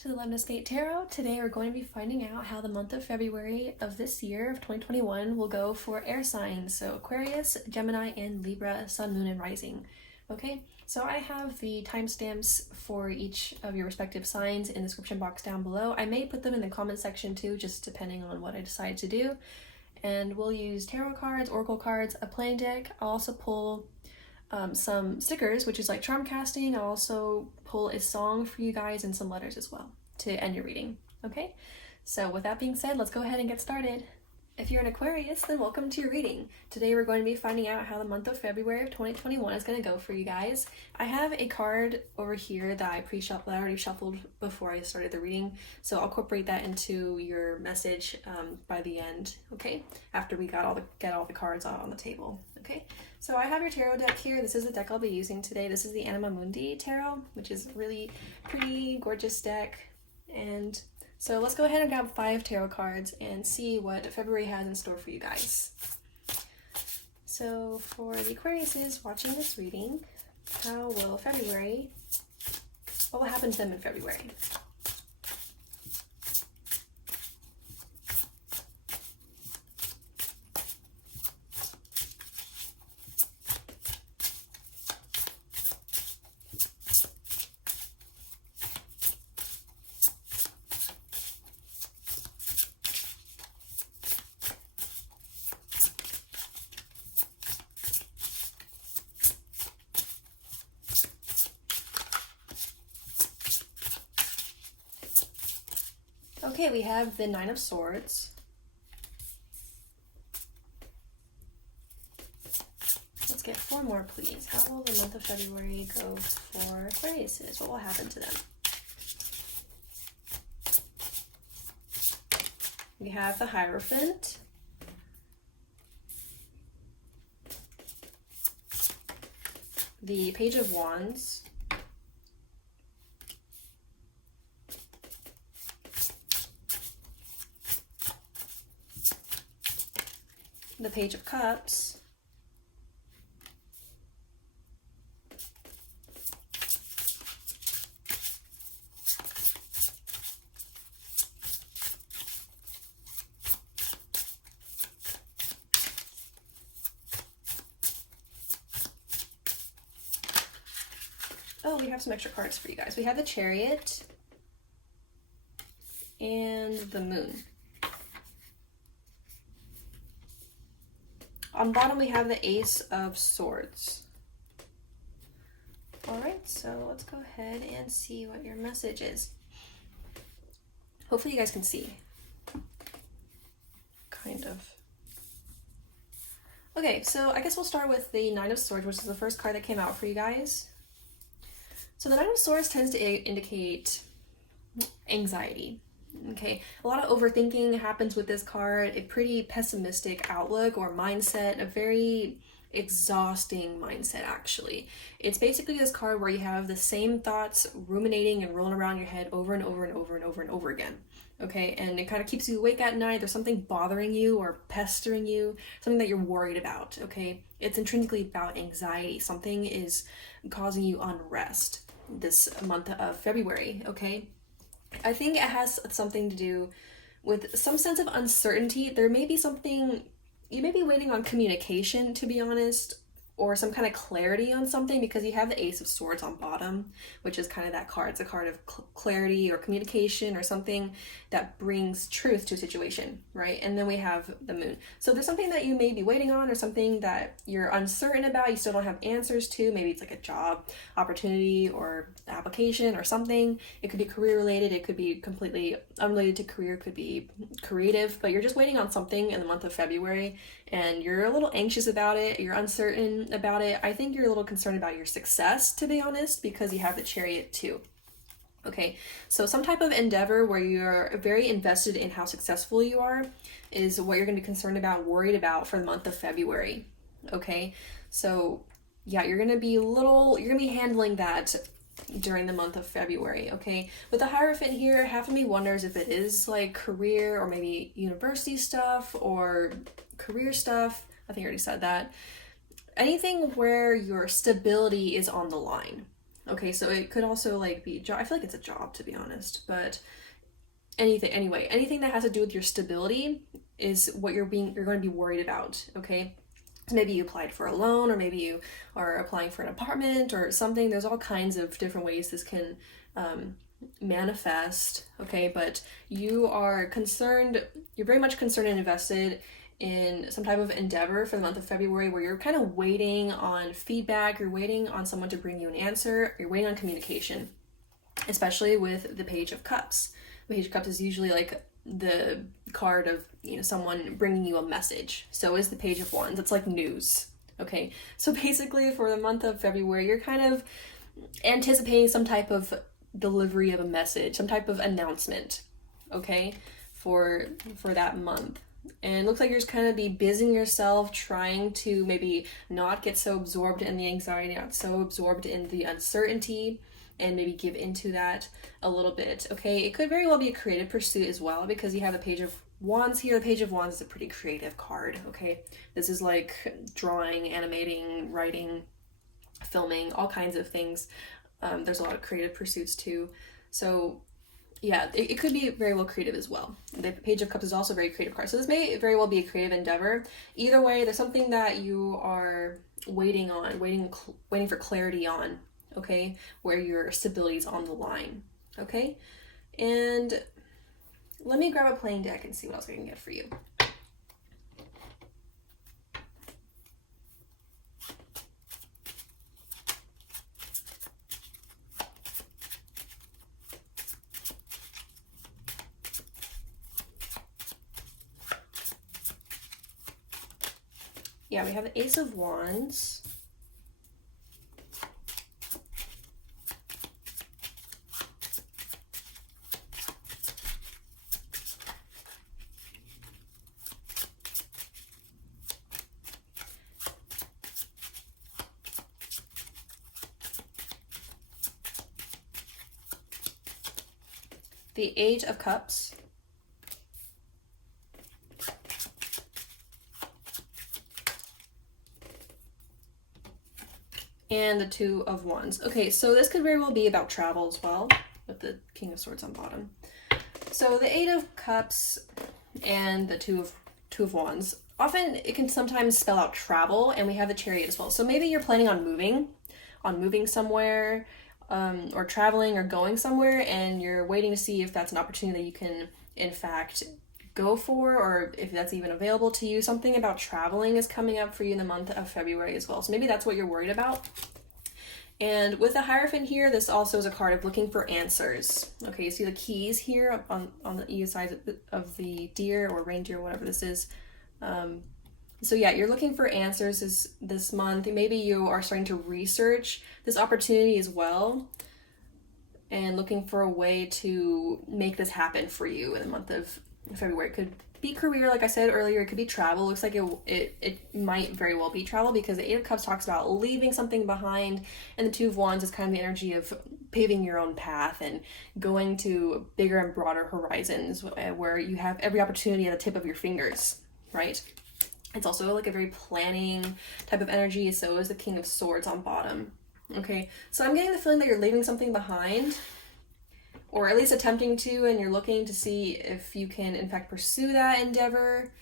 to the Lemniscate Tarot. Today we're going to be finding out how the month of February of this year, of 2021, will go for air signs. So Aquarius, Gemini, and Libra, Sun, Moon, and Rising. Okay, so I have the timestamps for each of your respective signs in the description box down below. I may put them in the comment section too, just depending on what I decide to do. And we'll use tarot cards, oracle cards, a playing deck. I'll also pull some stickers, which is like charm casting. I'll also pull a song for you guys and some letters as well to end your reading. Okay, so with that being said, let's go ahead and get started. If you're an Aquarius, then welcome to your reading. Today we're going to be finding out how the month of February of 2021 is going to go for you guys. I have a card over here that I already shuffled before I started the reading, so I'll incorporate that into your message by the end. Okay, after we get all the cards on the table. Okay, so I have your tarot deck here. This is the deck I'll be using today. This is the Anima Mundi Tarot, which is a really pretty, gorgeous deck. And so let's go ahead and grab 5 tarot cards and see what February has in store for you guys. So for the Aquariuses watching this reading, what will happen to them in February? Okay, we have the 9 of Swords. Let's get 4 more, please. How will the month of February go for Aquariuses? What will happen to them? We have the Hierophant. The Page of Wands. The Page of Cups, oh, we have some extra cards for you guys. We have the Chariot and the Moon. On bottom, we have the Ace of Swords. All right, so let's go ahead and see what your message is. Hopefully you guys can see. Kind of. Okay, so I guess we'll start with the 9 of Swords, which is the first card that came out for you guys. So the 9 of Swords tends to indicate anxiety. Okay, a lot of overthinking happens with this card, a pretty pessimistic outlook or mindset, a very exhausting mindset actually. It's basically this card where you have the same thoughts ruminating and rolling around your head over and over and over and over and over again. Okay, and it kind of keeps you awake at night. There's something bothering you or pestering you, something that you're worried about. Okay, it's intrinsically about anxiety. Something is causing you unrest this month of February. Okay, I think it has something to do with some sense of uncertainty. There may be something, you may be waiting on communication, to be honest, or some kind of clarity on something, because you have the Ace of Swords on bottom, which is kind of that card. It's a card of clarity or communication or something that brings truth to a situation, right? And then we have the Moon. So there's something that you may be waiting on or something that you're uncertain about, you still don't have answers to. Maybe it's like a job opportunity or application or something. It could be career related, it could be completely unrelated to career, it could be creative, but you're just waiting on something in the month of February and you're a little anxious about it, you're uncertain about it. I think you're a little concerned about your success, to be honest, because you have the Chariot too. Okay, so some type of endeavor where you're very invested in how successful you are is what you're going to be concerned about, worried about for the month of February. Okay, so yeah, you're going to be handling that during the month of February. Okay, with the Hierophant here, half of me wonders if it is like career or maybe university stuff or career stuff. I think I already said that. Anything where your stability is on the line. Okay, so it could also like be job. I feel like it's a job, to be honest, but anything that has to do with your stability is what you're going to be worried about. Okay, so maybe you applied for a loan, or maybe you are applying for an apartment or something. There's all kinds of different ways this can manifest. Okay, but you're very much concerned and invested in some type of endeavor for the month of February, where you're kind of waiting on feedback, you're waiting on someone to bring you an answer, you're waiting on communication, especially with the Page of Cups. The Page of Cups is usually like the card of, someone bringing you a message. So is the Page of Wands. It's like news. Okay, so basically for the month of February, you're kind of anticipating some type of delivery of a message, some type of announcement, okay, for that month. And it looks like you're just kind of be busying yourself, trying to maybe not get so absorbed in the anxiety, not so absorbed in the uncertainty, and maybe give into that a little bit. Okay, it could very well be a creative pursuit as well, because you have the Page of Wands here. The Page of Wands is a pretty creative card. Okay, this is like drawing, animating, writing, filming, all kinds of things. There's a lot of creative pursuits too. So yeah, it could be very well creative as well. The Page of Cups is also a very creative card. So this may very well be a creative endeavor. Either way, there's something that you are waiting for clarity on, okay? Where your stability is on the line, okay? And let me grab a playing deck and see what else I can get for you. Yeah, we have the Ace of Wands. The Eight of Cups. And the Two of Wands. Okay, so this could very well be about travel as well, with the King of Swords on bottom. So the Eight of Cups and the Two of Wands. Often it can sometimes spell out travel, and we have the Chariot as well. So maybe you're planning on moving somewhere, or traveling or going somewhere, and you're waiting to see if that's an opportunity that you can, in fact, go for, or if that's even available to you. Something about traveling is coming up for you in the month of February as well. So maybe that's what you're worried about. And with the Hierophant here, this also is a card of looking for answers. Okay, you see the keys here on the either side of the deer or reindeer, whatever this is. So yeah, you're looking for answers this month. Maybe you are starting to research this opportunity as well, and looking for a way to make this happen for you in the month of February. It could be career, like I said earlier. It could be travel. Looks like it might very well be travel, because the Eight of Cups talks about leaving something behind, and the Two of Wands is kind of the energy of paving your own path and going to bigger and broader horizons, where you have every opportunity at the tip of your fingers, right? It's also like a very planning type of energy. So is the King of Swords on bottom. Okay, so I'm getting the feeling that you're leaving something behind, or at least attempting to, and you're looking to see if you can, in fact, pursue that endeavor.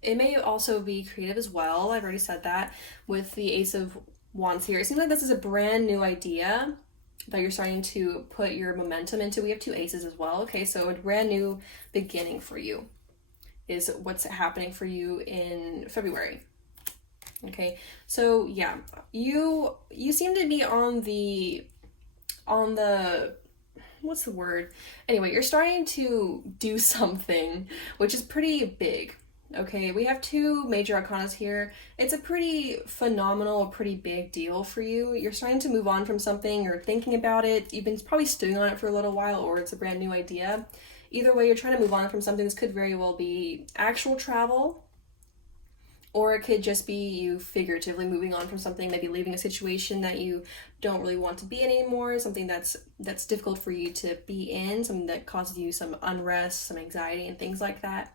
It may also be creative as well. I've already said that with the Ace of Wands here. It seems like this is a brand new idea that you're starting to put your momentum into. We have two aces as well. Okay, so a brand new beginning for you is what's happening for you in February. Okay, so yeah, you seem to be on the what's the word? Anyway, you're starting to do something which is pretty big. Okay, we have two major arcanas here. It's a pretty phenomenal, pretty big deal for you. You're starting to move on from something, you're thinking about it, you've been probably stewing on it for a little while, or it's a brand new idea. Either way, you're trying to move on from something. This could very well be actual travel, or it could just be you figuratively moving on from something, maybe leaving a situation that you don't really want to be in anymore, something that's difficult for you to be in, something that causes you some unrest, some anxiety, and things like that.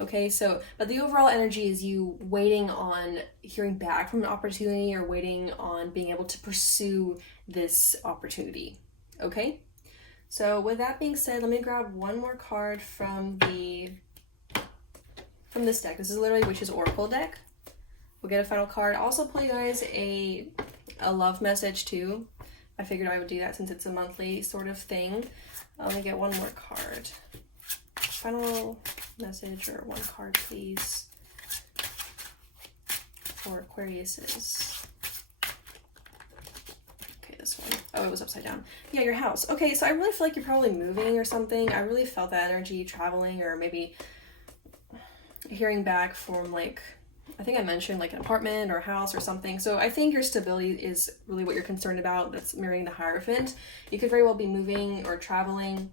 Okay, so, but the overall energy is you waiting on hearing back from an opportunity or waiting on being able to pursue this opportunity. Okay? So with that being said, let me grab one more card from this deck. This is literally Witch's Oracle deck. We'll get a final card. I'll also play you guys a love message too. I figured I would do that since it's a monthly sort of thing. Let me get one more card. Final message or one card, please, for Aquariuses. Okay, this one. Oh, it was upside down. Yeah, your house. Okay, so I really feel like you're probably moving or something. I really felt that energy, traveling, or maybe hearing back from, like, I think I mentioned like an apartment or a house or something. So I think your stability is really what you're concerned about. That's mirroring the Hierophant. You could very well be moving or traveling,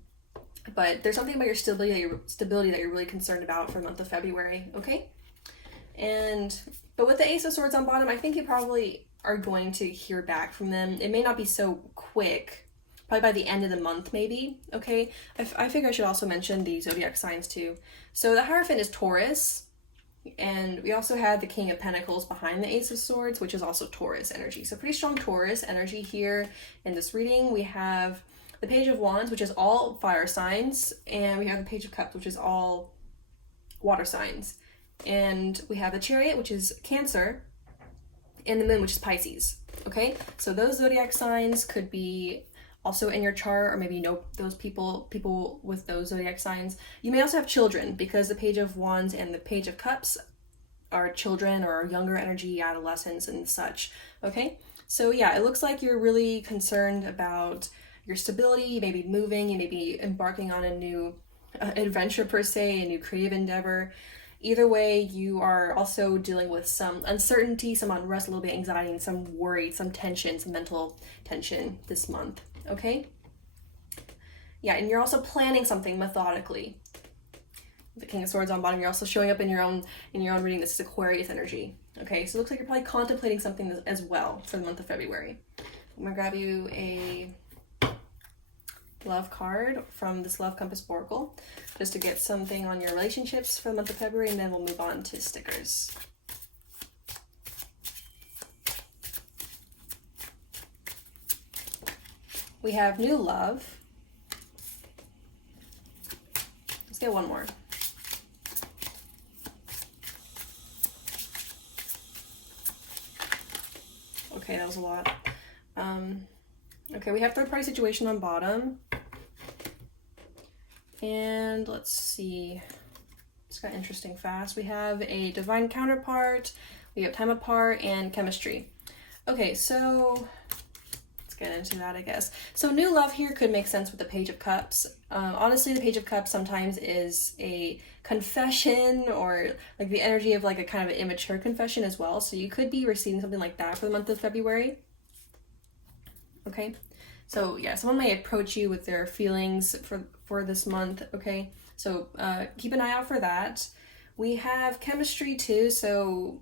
but there's something about your stability that you're really concerned about for the month of February, okay? But with the Ace of Swords on bottom, I think you probably are going to hear back from them. It may not be so quick, probably by the end of the month maybe, okay? I figure I should also mention the zodiac signs too. So the Hierophant is Taurus, and we also have the King of Pentacles behind the Ace of Swords, which is also Taurus energy. So pretty strong Taurus energy here in this reading. We have the Page of Wands, which is all fire signs, and we have the Page of Cups, which is all water signs. And we have the Chariot, which is Cancer, and the Moon, which is Pisces. Okay, so those zodiac signs could be also in your chart, or maybe you know those people with those zodiac signs. You may also have children, because the Page of Wands and the Page of Cups are children or younger energy, adolescents and such. Okay, so yeah, it looks like you're really concerned about your stability. You may be moving, you may be embarking on a new adventure per se, a new creative endeavor. Either way, you are also dealing with some uncertainty, some unrest, a little bit of anxiety, and some worry, some tension, some mental tension this month, okay? Yeah, and you're also planning something methodically. The King of Swords on bottom, you're also showing up in your own reading. This is Aquarius energy, okay? So it looks like you're probably contemplating something as well for the month of February. I'm gonna grab you a love card from this Love Compass Oracle, just to get something on your relationships for the month of February, and then we'll move on to stickers. We have new love. Let's get one more. Okay, that was a lot. Okay, we have third party situation on bottom. And let's see, it's got interesting fast. We have a divine counterpart, we have time apart, and chemistry. Okay, so let's get into that, I guess. So new love here could make sense with the Page of Cups. Honestly, the Page of Cups sometimes is a confession, or like the energy of like a kind of an immature confession as well. So you could be receiving something like that for the month of February. Okay, so yeah, someone may approach you with their feelings for this month, okay? So keep an eye out for that. We have chemistry too, so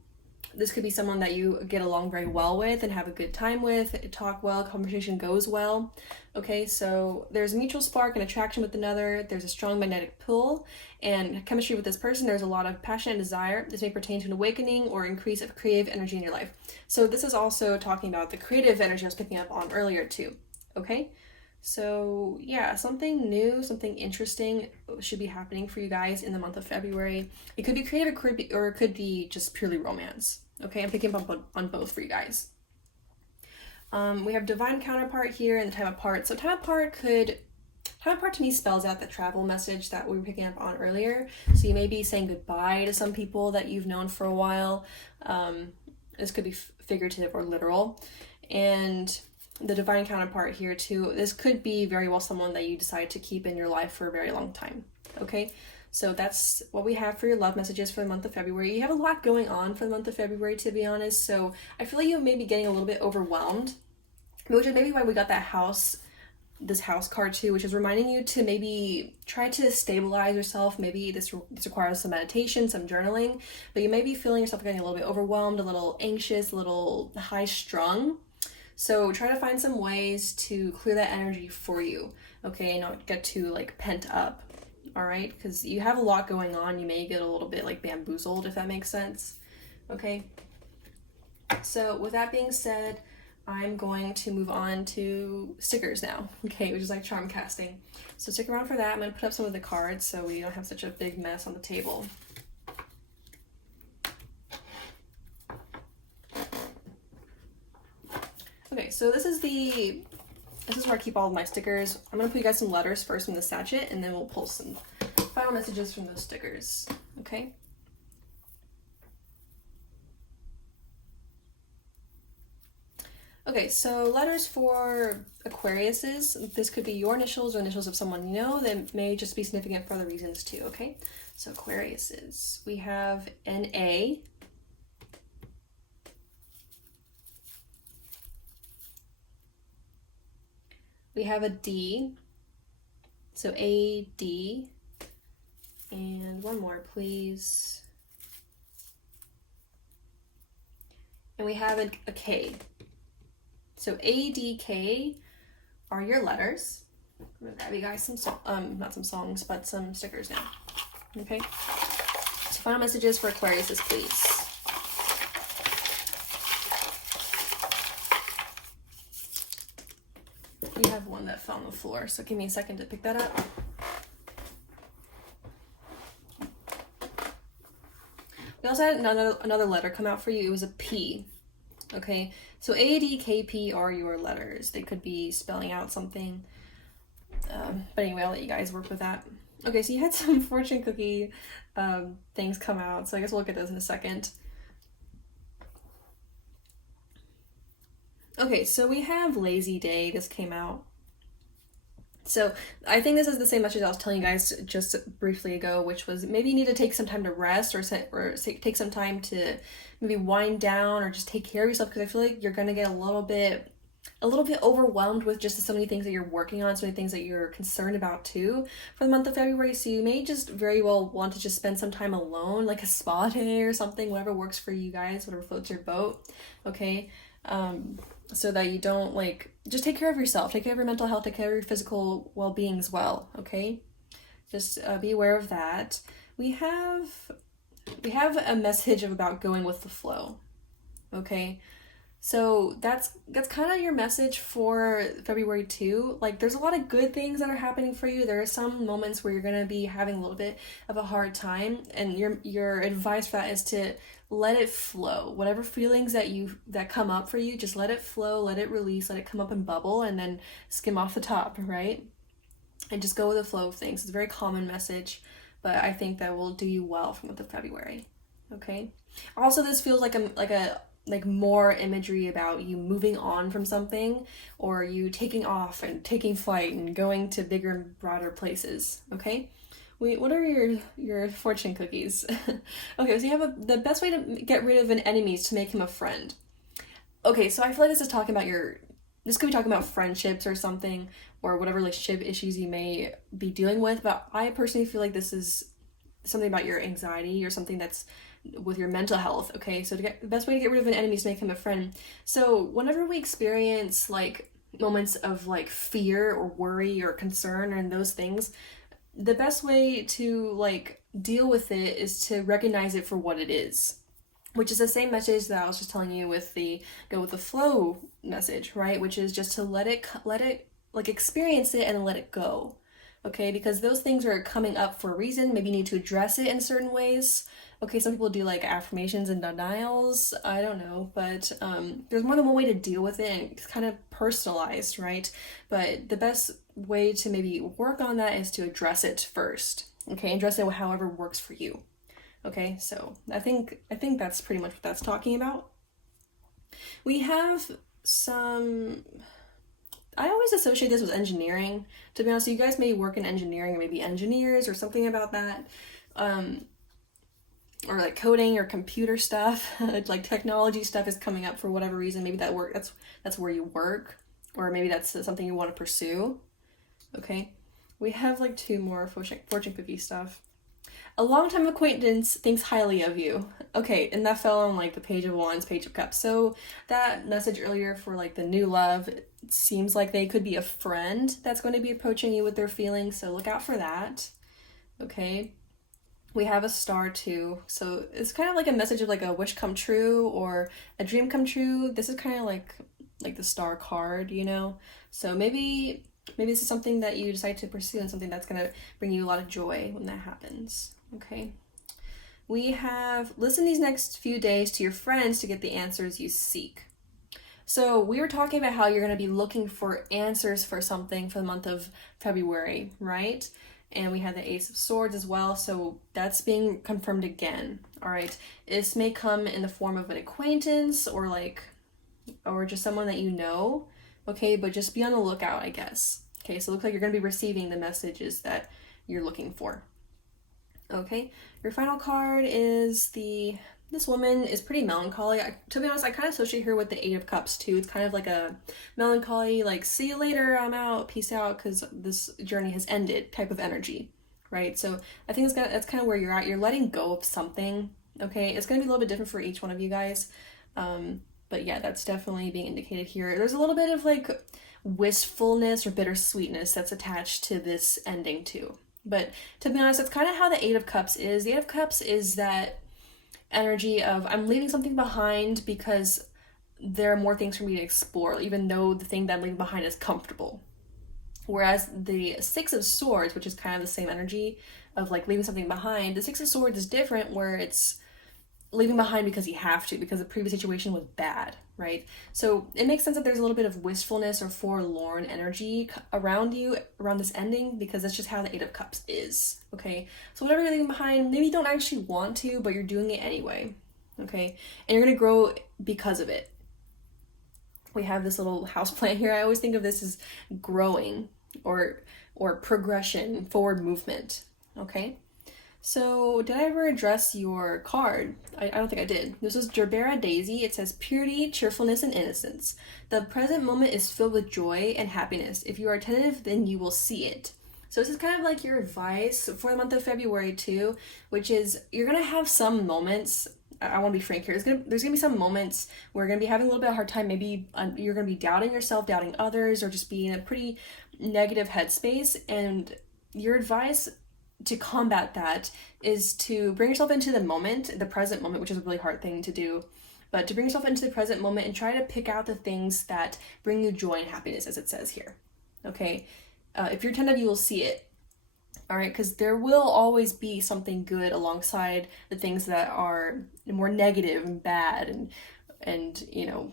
this could be someone that you get along very well with and have a good time with, talk well, conversation goes well, okay? So there's a mutual spark and attraction with another, there's a strong magnetic pull, and chemistry with this person, there's a lot of passion and desire. This may pertain to an awakening or increase of creative energy in your life. So this is also talking about the creative energy I was picking up on earlier too, okay? So yeah, something new, something interesting should be happening for you guys in the month of February. It could be creative, or it could be just purely romance. Okay, I'm picking up on both for you guys. We have divine counterpart here and the time apart. So time apart to me spells out the travel message that we were picking up on earlier. So you may be saying goodbye to some people that you've known for a while. This could be figurative or literal. And the divine counterpart here too, this could be very well someone that you decide to keep in your life for a very long time. Okay, so that's what we have for your love messages for the month of February. You have a lot going on for the month of February, to be honest, so I feel like you may be getting a little bit overwhelmed, which is maybe why we got this house card too, which is reminding you to maybe try to stabilize yourself. Maybe this requires some meditation, some journaling, but you may be feeling yourself getting a little bit overwhelmed, a little anxious, a little high strung. So try to find some ways to clear that energy for you, okay, and not get too like pent up all right? Because you have a lot going on. You may get a little bit like bamboozled, if that makes sense, okay? So with that being said, I'm going to move on to stickers now, okay, which is like charm casting. So stick around for that. I'm going to put up some of the cards so we don't have such a big mess on the table. Okay, so this is where I keep all of my stickers. I'm going to put you guys some letters first from the sachet, and then we'll pull some final messages from those stickers, okay? Okay, so letters for Aquariuses. This could be your initials or initials of someone you know that may just be significant for other reasons too, okay? So Aquariuses. We have an A. We have a D. So A, D. And one more, please. And we have a K. So A, D, K are your letters. I'm gonna grab you guys some, not some songs, but some stickers now. Okay. So final messages for Aquariuses, please. You have one that fell on the floor, so give me a second to pick that up. We also had another letter come out for you. It was a P. Okay, so A, D, K, P are your letters. They could be spelling out something. But anyway, I'll let you guys work with that. Okay, so you had some fortune cookie things come out, so I guess we'll look at those in a second. Okay, so we have Lazy Day. This came out. So I think this is the same message I was telling you guys just briefly ago, which was maybe you need to take some time to rest or take some time to maybe wind down or just take care of yourself, because I feel like you're going to get a little bit overwhelmed with just so many things that you're working on, so many things that you're concerned about too for the month of February. So you may just very well want to just spend some time alone, like a spa day or something, whatever works for you guys, whatever floats your boat, okay? So that you don't just take care of yourself, take care of your mental health, take care of your physical well-being as well, okay? Just be aware of that. We have a message about going with the flow, okay? So that's kind of your message for February too. Like, there's a lot of good things that are happening for you. There are some moments where you're going to be having a little bit of a hard time, and your advice for that is to let it flow. Whatever feelings that come up for you, just let it flow, let it release, let it come up and bubble, and then skim off the top, right? And just go with the flow of things. It's a very common message, but I think that will do you well for the month of February, okay? Also, this feels like more imagery about you moving on from something, or you taking off and taking flight and going to bigger and broader places, okay? What are your fortune cookies? Okay, so you have the best way to get rid of an enemy is to make him a friend. Okay, so I feel like this could be talking about friendships or something, or whatever relationship issues you may be dealing with, but I personally feel like this is something about your anxiety or something that's with your mental health, okay? So the best way to get rid of an enemy is to make him a friend. So whenever we experience moments of fear or worry or concern and those things, the best way to deal with it is to recognize it for what it is, which is the same message that I was just telling you with the go with the flow message, right? Which is just to let it experience it and let it go, okay? Because those things are coming up for a reason. Maybe you need to address it in certain ways. Okay, some people do affirmations and denials, I don't know, but there's more than one way to deal with it, and it's kind of personalized, right? But the best way to maybe work on that is to address it first, okay? Address it however works for you, okay? So I think that's pretty much what that's talking about. We have some, I always associate this with engineering, to be honest. So you guys may work in engineering, or maybe engineers or something about that. Or coding or computer stuff, technology stuff is coming up for whatever reason. Maybe that's where you work, or maybe that's something you want to pursue. Okay, we have two more fortune cookie stuff. A longtime acquaintance thinks highly of you. Okay, and that fell on the Page of Wands, Page of Cups. So that message earlier for the new love, it seems like they could be a friend that's going to be approaching you with their feelings. So look out for that. okay? We have a star too. So it's kind of like a message of like a wish come true or a dream come true. This is kind of like the star card, you know? So maybe this is something that you decide to pursue and something that's going to bring you a lot of joy when that happens, okay? We have listen these next few days to your friends to get the answers you seek. So we were talking about how you're going to be looking for answers for something for the month of February, right? And we had the Ace of Swords as well, so that's being confirmed again, all right? This may come in the form of an acquaintance or just someone that you know, okay? But just be on the lookout, I guess. Okay, so it looks like you're going to be receiving the messages that you're looking for. Okay, your final card is this woman is pretty melancholy. To be honest, I kind of associate her with the Eight of Cups too. It's kind of like a melancholy, like, see you later, I'm out, peace out, because this journey has ended type of energy, right? So I think that's kind of where you're at. You're letting go of something, okay? It's going to be a little bit different for each one of you guys. But yeah, that's definitely being indicated here. There's a little bit of like wistfulness or bittersweetness that's attached to this ending too. But to be honest, that's kind of how the Eight of Cups is. The Eight of Cups is that energy of I'm leaving something behind because there are more things for me to explore, even though the thing that I'm leaving behind is comfortable. Whereas the Six of Swords, which is kind of the same energy of like leaving something behind, the Six of Swords is different, where it's leaving behind because you have to, because the previous situation was bad, right? So it makes sense that there's a little bit of wistfulness or forlorn energy around you, around this ending, because that's just how the Eight of Cups is, okay? So whatever you're leaving behind, maybe you don't actually want to, but you're doing it anyway, okay? And you're gonna grow because of it. We have this little house plant here. I always think of this as growing or progression, forward movement, okay? So, did I ever address your card? I don't think I did. This was Gerbera Daisy. It says purity, cheerfulness, and innocence. The present moment is filled with joy and happiness. If you are attentive, then you will see it. So this is kind of like your advice for the month of February too, which is you're going to have some moments. I want to be frank here. There's going to be some moments where you're going to be having a little bit of a hard time. Maybe you're going to be doubting yourself, doubting others, or just be in a pretty negative headspace. And your advice to combat that is to bring yourself into the moment, the present moment, which is a really hard thing to do, but to bring yourself into the present moment and try to pick out the things that bring you joy and happiness, as it says here, okay? If you're attentive, you will see it, all right? Because there will always be something good alongside the things that are more negative and bad, and you know,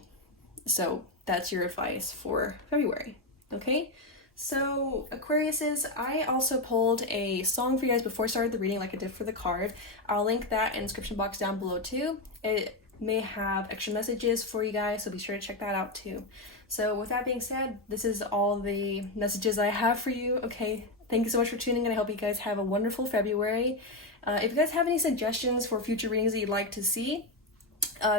so that's your advice for February, okay? So, Aquariuses, I also pulled a song for you guys before I started the reading, like I did for the card. I'll link that in the description box down below too. It may have extra messages for you guys, so be sure to check that out too. So, with that being said, this is all the messages I have for you, okay? Thank you so much for tuning in. I hope you guys have a wonderful February. If you guys have any suggestions for future readings that you'd like to see,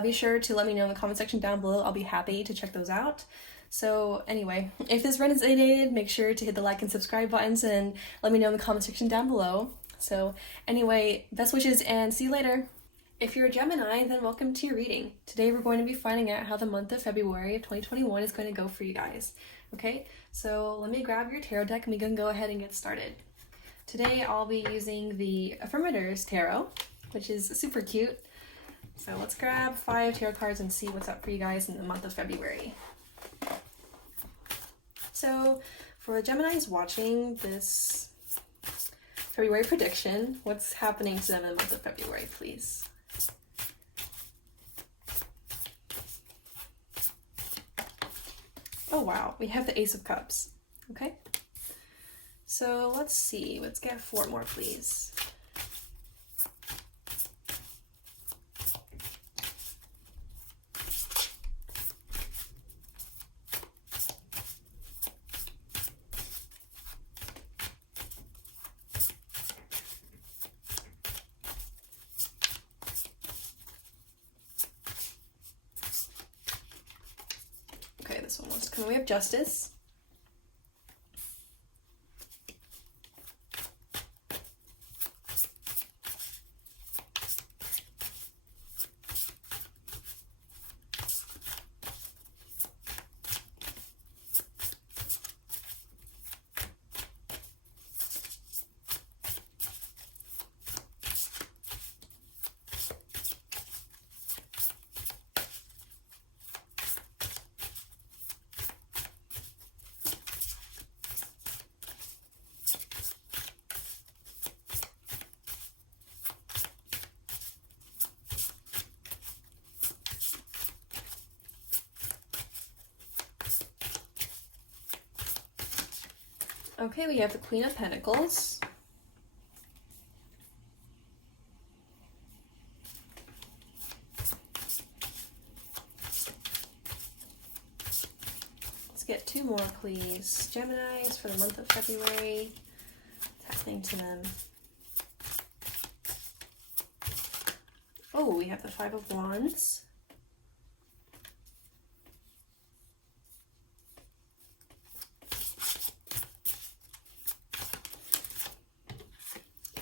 be sure to let me know in the comment section down below. I'll be happy to check those out. So anyway, if this resonated, make sure to hit the like and subscribe buttons and let me know in the comment section down below. So anyway, best wishes and see you later. If you're a Gemini, then welcome to your reading. Today we're going to be finding out how the month of February of 2021 is going to go for you guys. Okay, so let me grab your tarot deck and we can go ahead and get started. Today I'll be using the Affirmators Tarot, which is super cute. So let's grab 5 tarot cards and see what's up for you guys in the month of February. So for the Geminis watching this February prediction, what's happening to them in the month of February, please? Oh wow, we have the Ace of Cups. Okay. So let's see, let's get 4 more, please. Okay, this one wants to come. We have Justice. Okay, we have the Queen of Pentacles. Let's get 2 more, please. Geminis for the month of February. What's happening to them? Oh, we have the 5 of Wands.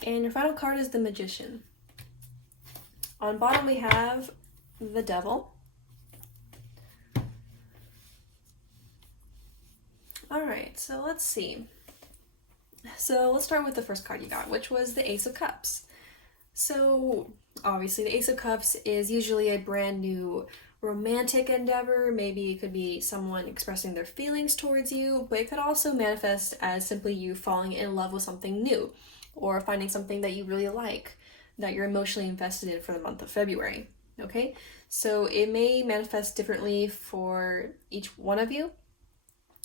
And your final card is the Magician. On bottom we have the Devil. Alright, so let's see. So let's start with the first card you got, which was the Ace of Cups. So obviously the Ace of Cups is usually a brand new romantic endeavor. Maybe it could be someone expressing their feelings towards you, but it could also manifest as simply you falling in love with something new or finding something that you really like, that you're emotionally invested in for the month of February. Okay, so it may manifest differently for each one of you.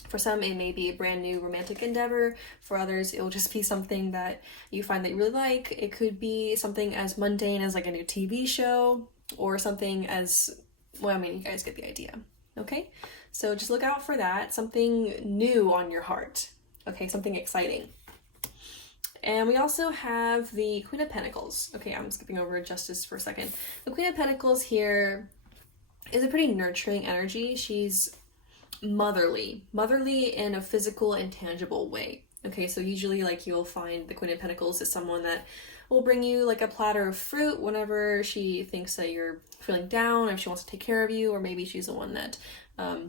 For some, it may be a brand new romantic endeavor. For others, it will just be something that you find that you really like. It could be something as mundane as like a new TV show, or something as, well, I mean, you guys get the idea. Okay, so just look out for that. Something new on your heart. Okay, something exciting. And we also have the Queen of Pentacles. Okay, I'm skipping over Justice for a second. The Queen of Pentacles here is a pretty nurturing energy. She's motherly in a physical and tangible way. Okay, so usually like you'll find the Queen of Pentacles is someone that will bring you like a platter of fruit whenever she thinks that you're feeling down, if she wants to take care of you, or maybe she's the one that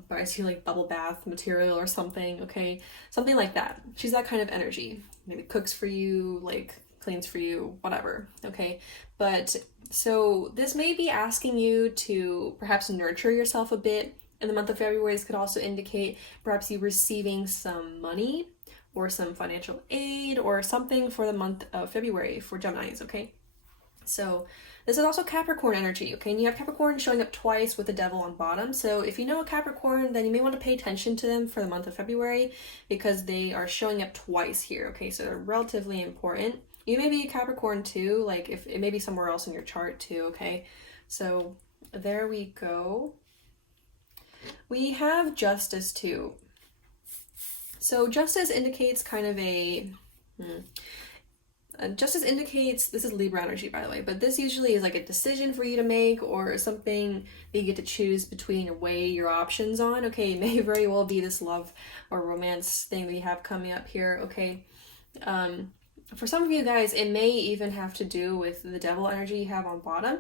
buys you like bubble bath material or something. Okay, something like that. She's that kind of energy. Maybe cooks for you, like cleans for you, whatever. Okay, but so this may be asking you to perhaps nurture yourself a bit. In the month of February, this could also indicate perhaps you receiving some money or some financial aid or something for the month of February for Geminis, okay? So this is also Capricorn energy, okay? And you have Capricorn showing up twice with the Devil on bottom. So if you know a Capricorn, then you may want to pay attention to them for the month of February because they are showing up twice here, okay? So they're relatively important. You may be a Capricorn too, like if it may be somewhere else in your chart too, okay? So there we go. We have Justice too. So Justice indicates kind of Justice indicates, this is Libra energy by the way, but this usually is like a decision for you to make or something that you get to choose between or weigh your options on. Okay, it may very well be this love or romance thing we have coming up here, okay? For some of you guys, it may even have to do with the Devil energy you have on bottom.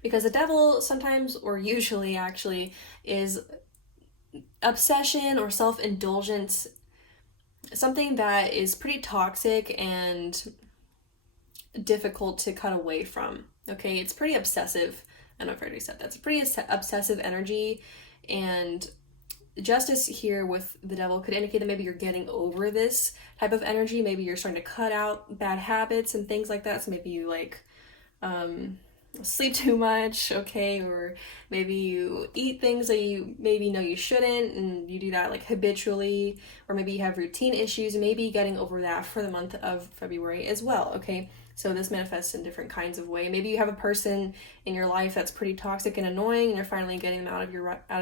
Because the Devil sometimes, or usually actually, is obsession or self-indulgence, something that is pretty toxic and difficult to cut away from. Okay, it's pretty obsessive. I don't know if I already said that. It's a pretty obsessive energy, and Justice here with the Devil could indicate that maybe you're getting over this type of energy. Maybe you're starting to cut out bad habits and things like that. So maybe you like sleep too much, okay, or maybe you eat things that you maybe know you shouldn't and you do that like habitually, or maybe you have routine issues, maybe getting over that for the month of February as well, okay? So this manifests in different kinds of way. Maybe you have a person in your life that's pretty toxic and annoying and you're finally getting them out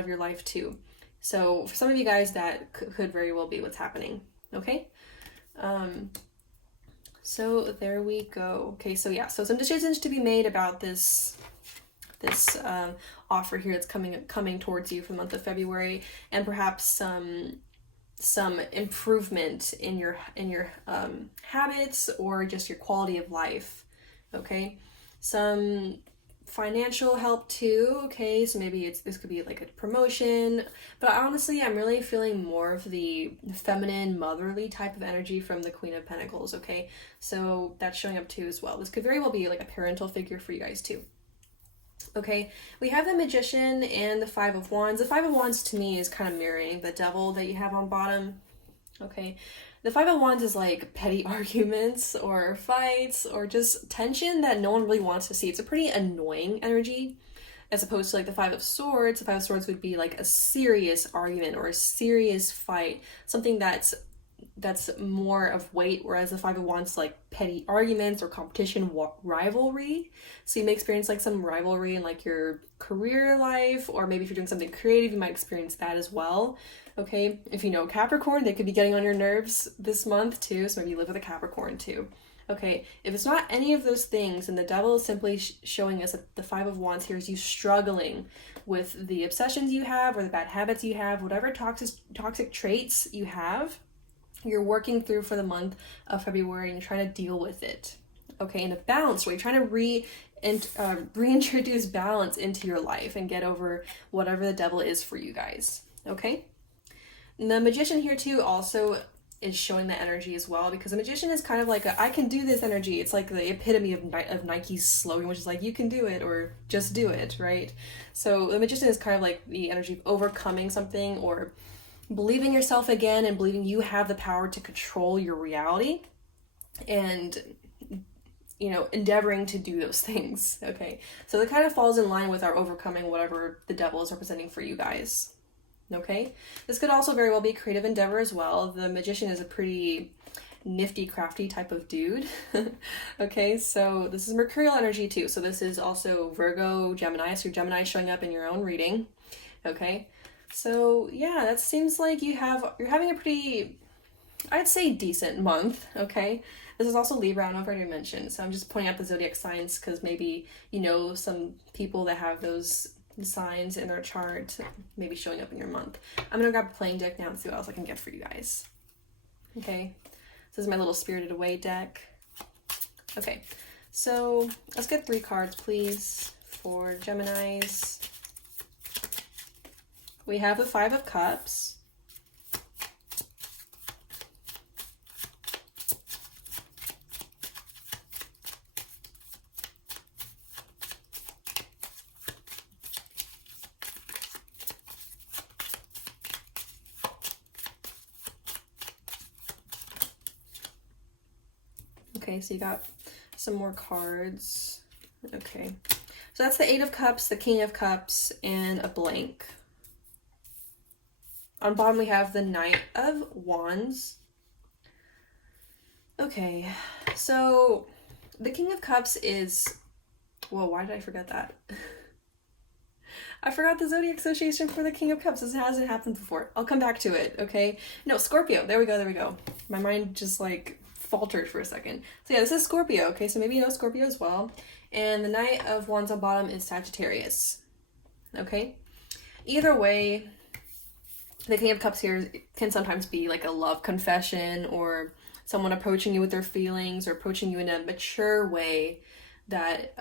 of your life too. So for some of you guys, that could very well be what's happening, okay? So there we go. Okay, so yeah, so some decisions to be made about this offer here that's coming towards you for the month of February, and perhaps some improvement in your habits or just your quality of life. Okay, some financial help too. Okay, so maybe this could be like a promotion, but honestly I'm really feeling more of the feminine motherly type of energy from the Queen of Pentacles. Okay, so that's showing up too as well. This could very well be like a parental figure for you guys too. Okay, we have the Magician and the 5 of Wands. The 5 of Wands to me is kind of mirroring the Devil that you have on bottom. Okay, the 5 of Wands is like petty arguments or fights or just tension that no one really wants to see. It's a pretty annoying energy as opposed to like the 5 of Swords. The 5 of Swords would be like a serious argument or a serious fight, something that's that's more of weight, whereas the Five of Wands is like petty arguments or competition, rivalry. So you may experience like some rivalry in like your career life, or maybe if you're doing something creative, you might experience that as well. Okay, if you know Capricorn, they could be getting on your nerves this month too, so maybe you live with a Capricorn too. Okay, if it's not any of those things, and the devil is simply showing us that the Five of Wands here is you struggling with the obsessions you have or the bad habits you have, whatever toxic traits you have, you're working through for the month of February and you're trying to deal with it. Okay, in a balanced way, you're trying to reintroduce balance into your life and get over whatever the devil is for you guys. Okay, and the Magician here too also is showing that energy as well, because the Magician is kind of like I can do this energy. It's like the epitome of Nike's slogan, which is like, you can do it, or just do it, right? So the Magician is kind of like the energy of overcoming something, or believing yourself again and believing you have the power to control your reality, and you know, endeavoring to do those things. Okay, so it kind of falls in line with our overcoming whatever the devil is representing for you guys. Okay, this could also very well be creative endeavor as well. The Magician is a pretty nifty, crafty type of dude. Okay, so this is Mercurial energy too. So this is also Virgo, Gemini. So your Gemini is showing up in your own reading. Okay, so yeah, that seems like you're having a pretty, I'd say, decent month. Okay, this is also Libra. I don't know if I already mentioned. So I'm just pointing out the zodiac signs because maybe you know some people that have those signs in their chart maybe showing up in your month. I'm gonna grab a playing deck now and see what else I can get for you guys. Okay, this is my little Spirited Away deck. Okay, so let's get 3 cards, please, for Geminis. We have the Five of Cups. Okay, so you got some more cards. Okay, so that's the Eight of Cups, the King of Cups, and a blank. On bottom, we have the Knight of Wands. Okay, so the King of Cups is, well, why did I forget that? I forgot the zodiac association for the King of Cups. This hasn't happened before. I'll come back to it, okay? No, Scorpio. There we go. My mind just like faltered for a second. So yeah, this is Scorpio, okay? So maybe you know Scorpio as well. And the Knight of Wands on bottom is Sagittarius, okay? Either way, the King of Cups here can sometimes be like a love confession, or someone approaching you with their feelings, or approaching you in a mature way that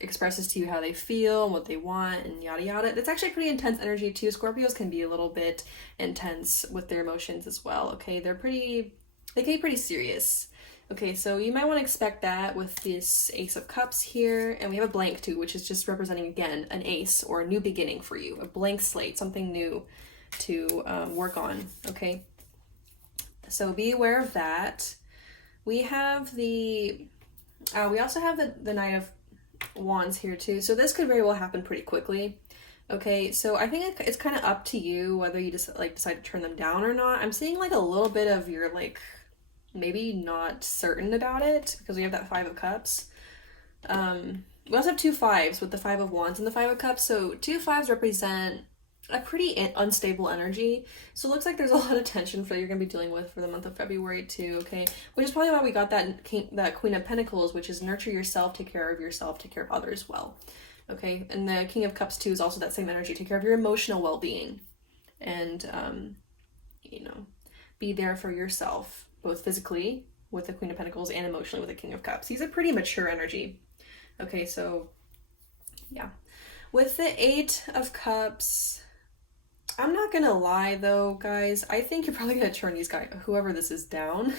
expresses to you how they feel and what they want and yada yada. It's actually pretty intense energy too. Scorpios can be a little bit intense with their emotions as well, okay? They can be pretty serious. Okay, so you might want to expect that with this Ace of Cups here. And we have a blank too, which is just representing, again, an ace or a new beginning for you. A blank slate, something new to work on, okay? So be aware of that. We have we also have the Knight of Wands here too. So this could very well happen pretty quickly. Okay, so I think it's kind of up to you whether you just like decide to turn them down or not. I'm seeing like a little bit of your like maybe not certain about it, because we have that Five of Cups. We also have 2 5s with the Five of Wands and the Five of Cups. So 2 5s represent a pretty unstable energy. So it looks like there's a lot of tension that you're going to be dealing with for the month of February too, okay? Which is probably why we got that Queen of Pentacles, which is nurture yourself, take care of yourself, take care of others well, okay? And the King of Cups too is also that same energy. Take care of your emotional well-being and, you know, be there for yourself, both physically with the Queen of Pentacles and emotionally with the King of Cups. He's a pretty mature energy. Okay, so yeah. With the Eight of Cups, I'm not gonna lie though, guys, I think you're probably gonna turn whoever this is, down.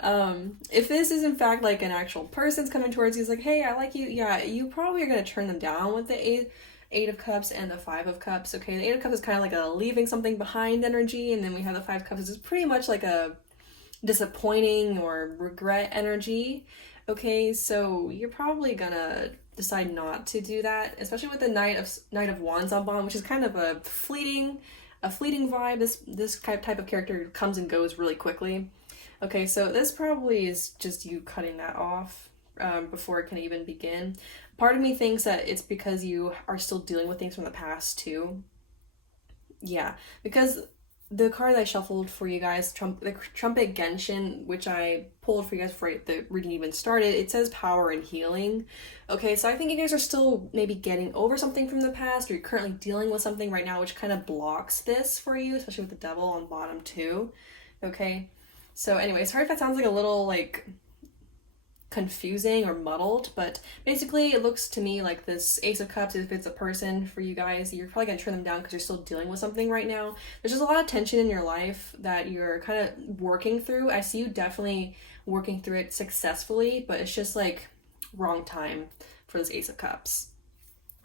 If this is in fact like an actual person's coming towards you, he's like, hey, I like you, yeah, you probably are gonna turn them down with the Eight of Cups and the Five of Cups, okay? The Eight of Cups is kind of like a leaving something behind energy, and then we have the Five of Cups, is pretty much like a disappointing or regret energy, okay? So you're probably gonna decide not to do that, especially with the Knight of Wands on bottom, which is kind of a fleeting a fleeting vibe. This type of character comes and goes really quickly. Okay, so this probably is just you cutting that off before it can even begin. Part of me thinks that it's because you are still dealing with things from the past too. Yeah, because the card I shuffled for you guys, the Trumpet Genshin, which I pulled for you guys before the reading even started, it says power and healing. Okay, so I think you guys are still maybe getting over something from the past, or you're currently dealing with something right now which kind of blocks this for you, especially with the devil on bottom too. Okay, so anyway, sorry if that sounds like a little like confusing or muddled, but basically it looks to me like this Ace of Cups, if it's a person for you guys, you're probably gonna turn them down because you're still dealing with something right now. There's just a lot of tension in your life that you're kind of working through. I see you definitely working through it successfully, but it's just like wrong time for this Ace of Cups.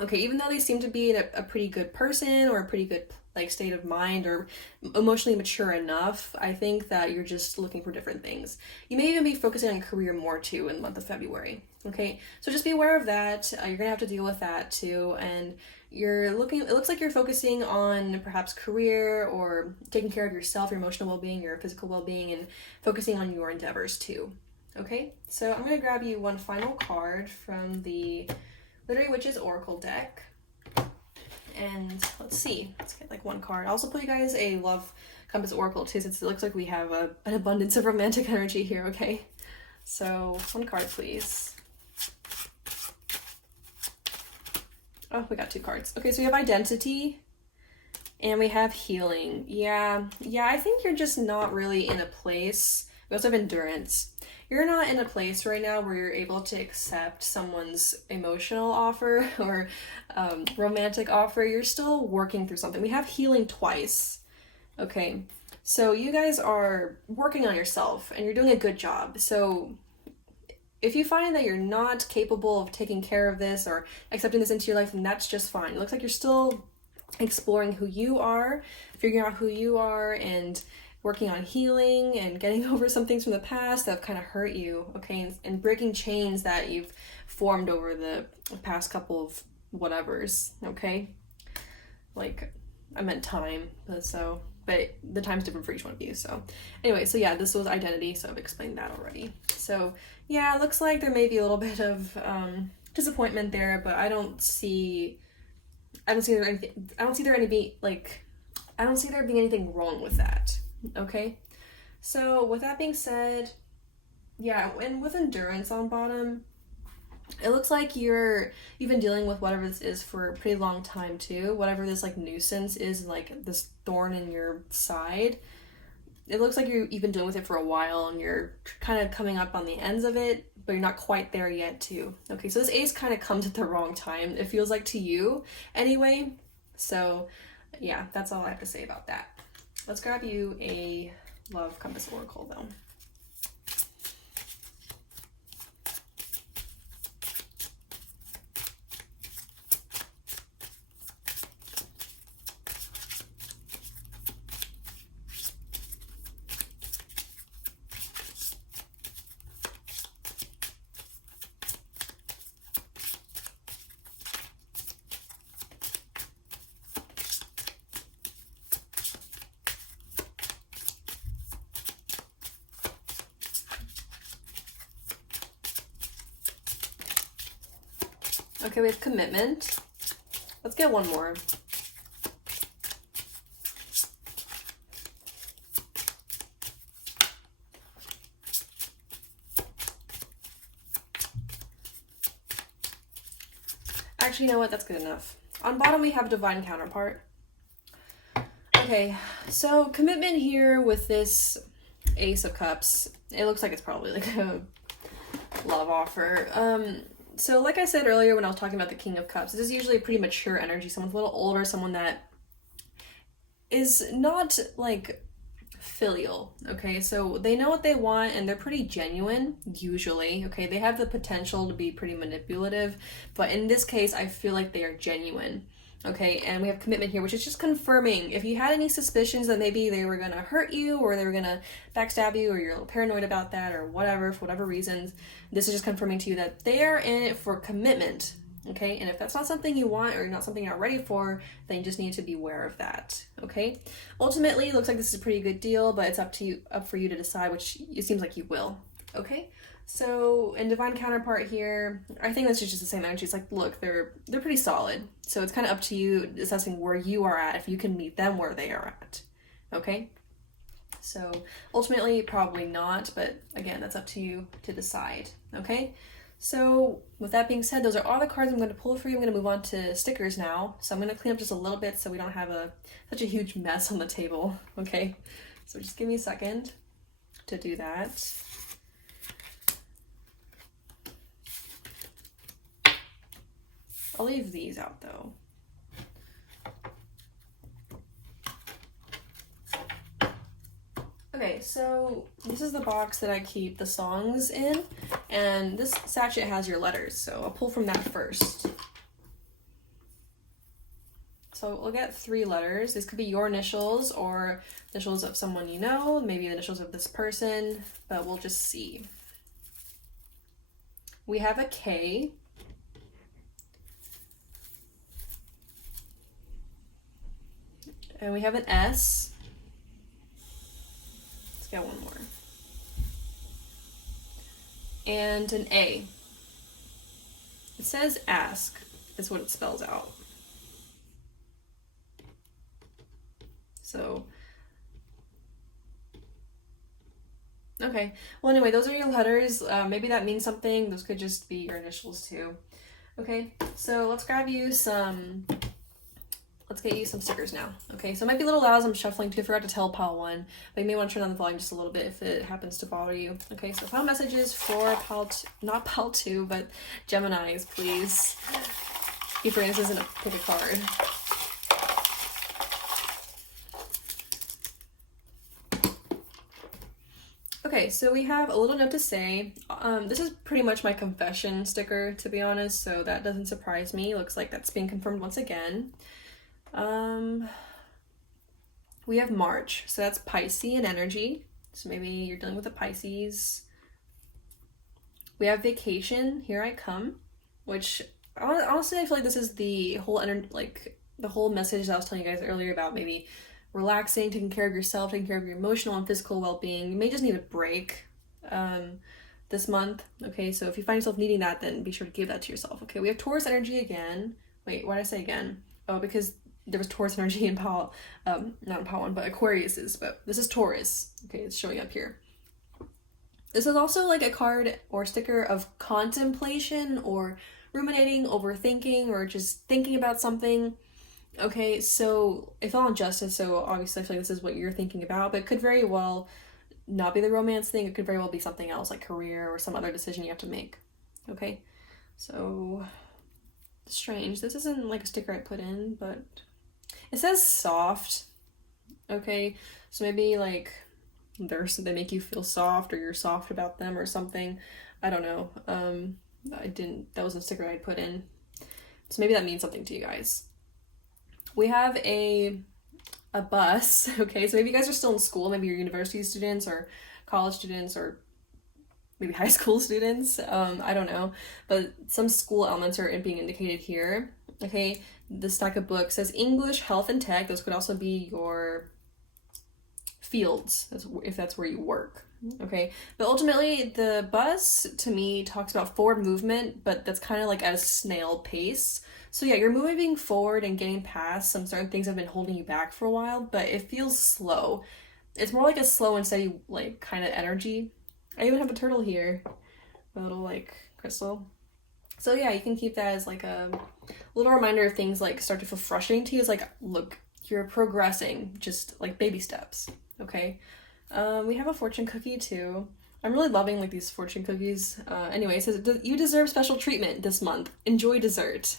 Okay, even though they seem to be a pretty good person or a pretty good like state of mind or emotionally mature enough, I think that you're just looking for different things. You may even be focusing on career more too in the month of February. Okay, so just be aware of that. You're gonna have to deal with that too, and it looks like you're focusing on perhaps career or taking care of yourself, your emotional well-being, your physical well-being, and focusing on your endeavors too. Okay, so I'm gonna grab you one final card from the Literary Witches Oracle deck. And let's see, let's get like one card. I'll also put you guys a Love Compass Oracle too, since it looks like we have an abundance of romantic energy here, okay? So one card, please. Oh, we got two cards. Okay, so we have Identity and we have Healing. Yeah, I think you're just not really in a place. We also have Endurance. You're not in a place right now where you're able to accept someone's emotional offer or romantic offer. You're still working through something. We have Healing twice. Okay, so you guys are working on yourself and you're doing a good job. So if you find that you're not capable of taking care of this or accepting this into your life, then that's just fine. It looks like you're still exploring who you are, figuring out who you are, and working on healing and getting over some things from the past that have kind of hurt you, okay? And breaking chains that you've formed over the past couple of whatevers, okay? Like, I meant time, but the time's different for each one of you, so. Anyway, so yeah, this was Identity, so I've explained that already. So, yeah, it looks like there may be a little bit of disappointment there, but I don't see there being anything wrong with that. Okay, so with that being said, yeah, and with Endurance on bottom, it looks like you've been dealing with whatever this is for a pretty long time too. Whatever this like nuisance is, like this thorn in your side, it looks like you've been dealing with it for a while and you're kind of coming up on the ends of it, but you're not quite there yet too. Okay, so this ace kind of comes at the wrong time, it feels like, to you anyway. So yeah, that's all I have to say about that. Let's grab you a Love Compass Oracle though. Okay, we have Commitment. Let's get one more. Actually, you know what? That's good enough. On bottom, we have Divine Counterpart. Okay, so commitment here with this Ace of Cups. It looks like it's probably like a love offer. So like I said earlier when I was talking about the King of Cups, this is usually a pretty mature energy. Someone's a little older, someone that is not like filial, okay? So they know what they want and they're pretty genuine, usually, okay? They have the potential to be pretty manipulative, but in this case, I feel like they are genuine, okay? And we have Commitment here, which is just confirming if you had any suspicions that maybe they were gonna hurt you or they were gonna backstab you or you're a little paranoid about that or whatever, for whatever reasons, this is just confirming to you that they are in it for commitment, Okay, and if that's not something you want or not something you're not ready for, then you just need to be aware of that. Okay, ultimately, it looks like this is a pretty good deal, but it's up for you to decide, which it seems like you will. Okay, so in divine counterpart here, I think that's just the same energy. It's like, look, they're pretty solid, so it's kind of up to you assessing where you are at, if you can meet them where they are at. Okay, so ultimately, probably not, but again, that's up to you to decide. Okay. So with that being said, those are all the cards I'm going to pull for you. I'm going to move on to stickers now. So I'm going to clean up just a little bit so we don't have such a huge mess on the table. Okay, so just give me a second to do that. I'll leave these out though. Okay, so this is the box that I keep the songs in, and this sachet has your letters, so I'll pull from that first. So we'll get 3 letters. This could be your initials or initials of someone you know, maybe the initials of this person, but we'll just see. We have a K. And we have an S. Got one more. And an A. It says ask, is what it spells out. So, okay. Well, anyway, those are your letters. Maybe that means something. Those could just be your initials too. Okay, so let's get you some stickers now. Okay, so it might be a little loud as I'm shuffling too. I forgot to tell pile 1, but you may want to turn down the volume just a little bit if it happens to bother you. Okay, so final messages for not pile 2, but Geminis, please. Keep your answers in a pick a card. Okay, so we have a little note to say. This is pretty much my confession sticker, to be honest, so that doesn't surprise me. Looks like that's being confirmed once again. We have March, so that's Piscean energy. So maybe you're dealing with a Pisces. We have vacation, here I come, which honestly I feel like this is the whole the whole message that I was telling you guys earlier about maybe relaxing, taking care of yourself, taking care of your emotional and physical well-being. You may just need a break this month. Okay, so if you find yourself needing that, then be sure to give that to yourself. Okay, we have Taurus energy again. Wait, why did I say again? Oh, because there was Taurus energy in pile, not in pile 1, but Aquarius's, but this is Taurus. Okay, it's showing up here. This is also like a card or sticker of contemplation or ruminating, overthinking, or just thinking about something. Okay, so it fell on justice, so obviously I feel like this is what you're thinking about, but it could very well not be the romance thing. It could very well be something else, like career or some other decision you have to make. Okay, so strange. This isn't like a sticker I put in, but it says soft. Okay, so maybe like they make you feel soft or you're soft about them or something. I don't know. That wasn't a sticker I'd put in. So maybe that means something to you guys. We have a bus. Okay, so maybe you guys are still in school. Maybe you're university students or college students or maybe high school students. I don't know. But some school elements are being indicated here. Okay, the stack of books says English, health, and tech. Those could also be your fields, if that's where you work. Okay, but ultimately the bus to me talks about forward movement, but that's kind of like at a snail pace. So yeah, you're moving forward and getting past some certain things that have been holding you back for a while, but it feels slow. It's more like a slow and steady like kind of energy. I even have a turtle here, a little like crystal. So yeah, you can keep that as like a little reminder of things like start to feel frustrating to you. It's like, look, you're progressing, just like baby steps. Okay. We have a fortune cookie too. I'm really loving like these fortune cookies. Anyway, it says you deserve special treatment this month. Enjoy dessert.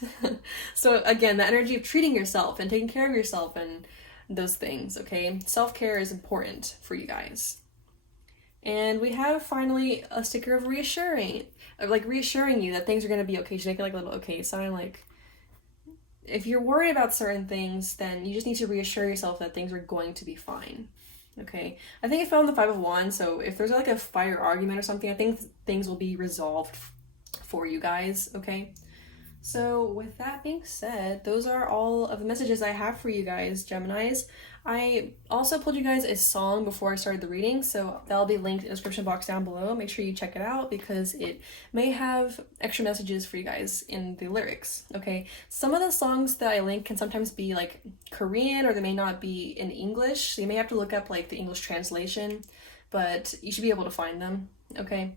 So again, the energy of treating yourself and taking care of yourself and those things. Okay, self-care is important for you guys. And we have finally a sticker of reassuring you that things are gonna be okay. She's making like a little okay sign. Like if you're worried about certain things, then you just need to reassure yourself that things are going to be fine. Okay, I think I found the 5 of Wands, so if there's like a fire argument or something, I think things will be resolved for you guys, okay? So with that being said, those are all of the messages I have for you guys, Geminis. I also pulled you guys a song before I started the reading, so that'll be linked in the description box down below. Make sure you check it out because it may have extra messages for you guys in the lyrics, okay? Some of the songs that I link can sometimes be like Korean, or they may not be in English, so you may have to look up like the English translation, but you should be able to find them, okay?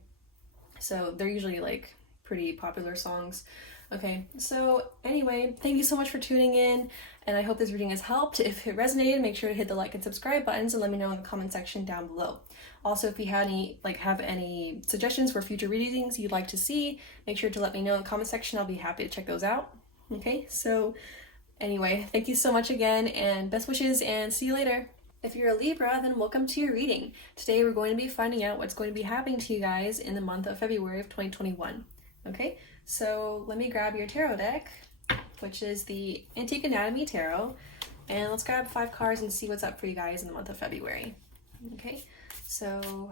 So they're usually like pretty popular songs. Okay, so anyway, thank you so much for tuning in, and I hope this reading has helped. If it resonated, make sure to hit the like and subscribe buttons and let me know in the comment section down below. Also, if you have any suggestions for future readings you'd like to see, make sure to let me know in the comment section. I'll be happy to check those out. Okay, so anyway, thank you so much again, and best wishes, and see you later. If you're a Libra, then welcome to your reading. Today we're going to be finding out what's going to be happening to you guys in the month of February of 2021. Okay, so let me grab your tarot deck, which is the Antique Anatomy Tarot, and let's grab 5 cards and see what's up for you guys in the month of February. Okay, so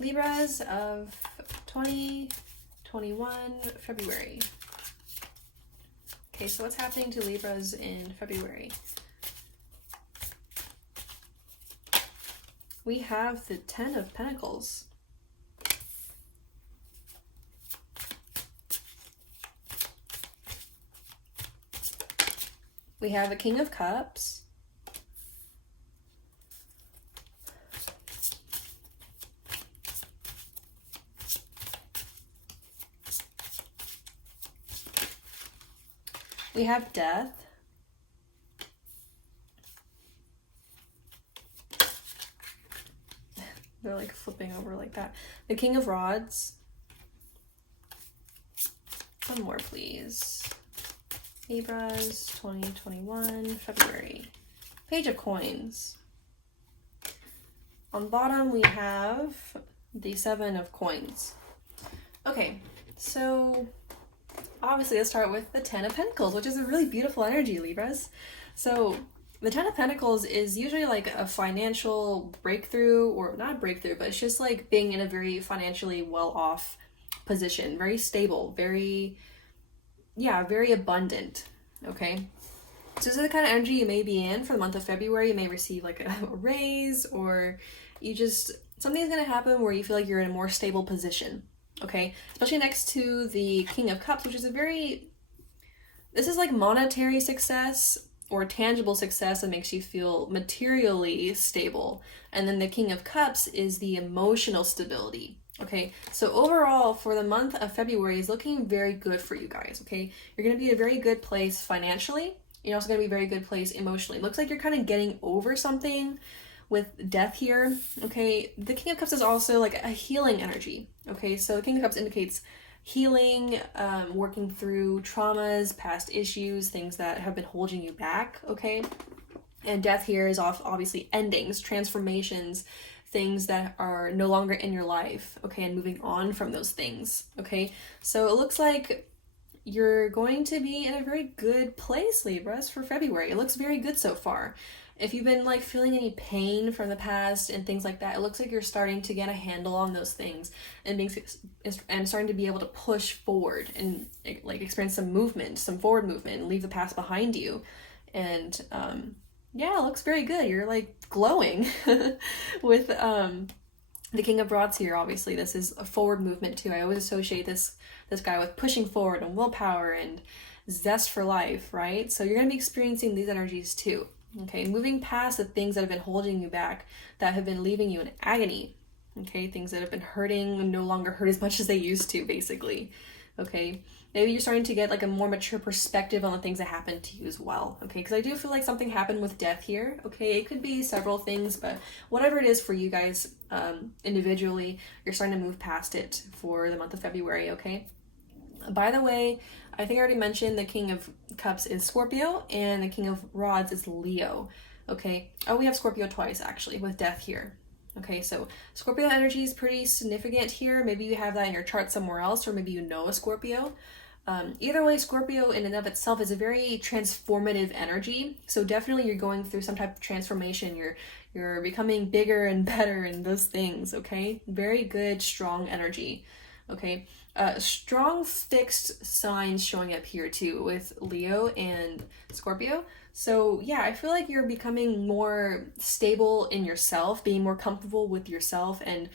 Libras of 2021 February. Okay, so what's happening to Libras in February? We have the 10 of Pentacles. We have a King of Cups. We have Death. They're like flipping over like that. The King of Rods. One more, please. Libras 2021 February. Page of Coins. On bottom we have the 7 of Coins. Okay, so obviously let's start with the 10 of Pentacles, which is a really beautiful energy, Libras. So the 10 of Pentacles is usually like a financial breakthrough, or not a breakthrough, but it's just like being in a very financially well-off position, very stable, very abundant, okay? So this is the kind of energy you may be in for the month of February. You may receive like a raise, or something's gonna happen where you feel like you're in a more stable position, okay? Especially next to the King of Cups, which is this is like monetary success or tangible success that makes you feel materially stable. And then the King of Cups is the emotional stability. Okay, so overall for the month of February is looking very good for you guys, okay? You're going to be in a very good place financially. You're also going to be in a very good place emotionally. Looks like you're kind of getting over something with Death here, okay? The King of Cups is also like a healing energy, okay? So the King of Cups indicates healing, working through traumas, past issues, things that have been holding you back, okay? And Death here is obviously endings, transformations, things that are no longer in your life, okay, and moving on from those things, okay? So it looks like you're going to be in a very good place, Libras, for February. It looks very good so far. If you've been like feeling any pain from the past and things like that, it looks like you're starting to get a handle on those things and starting to be able to push forward and like experience some movement, some forward movement, and leave the past behind you. And yeah, it looks very good. You're like glowing with the King of Rods here. Obviously, this is a forward movement too. I always associate this guy with pushing forward and willpower and zest for life, right? So you're going to be experiencing these energies too. Okay, moving past the things that have been holding you back, that have been leaving you in agony. Okay, things that have been hurting no longer hurt as much as they used to, basically. Okay, maybe you're starting to get like a more mature perspective on the things that happened to you as well. Okay, because I do feel like something happened with Death here. Okay, it could be several things, but whatever it is for you guys individually, you're starting to move past it for the month of February. Okay. By the way, I think I already mentioned the King of Cups is Scorpio and the King of Rods is Leo. Okay. Oh, we have Scorpio twice actually with Death here. Okay, so Scorpio energy is pretty significant here. Maybe you have that in your chart somewhere else, or maybe you know a Scorpio. Either way, Scorpio in and of itself is a very transformative energy. So definitely you're going through some type of transformation. You're becoming bigger and better in those things, okay? Very good, strong energy, okay? strong fixed signs showing up here too with Leo and Scorpio. So yeah, I feel like you're becoming more stable in yourself, being more comfortable with yourself, and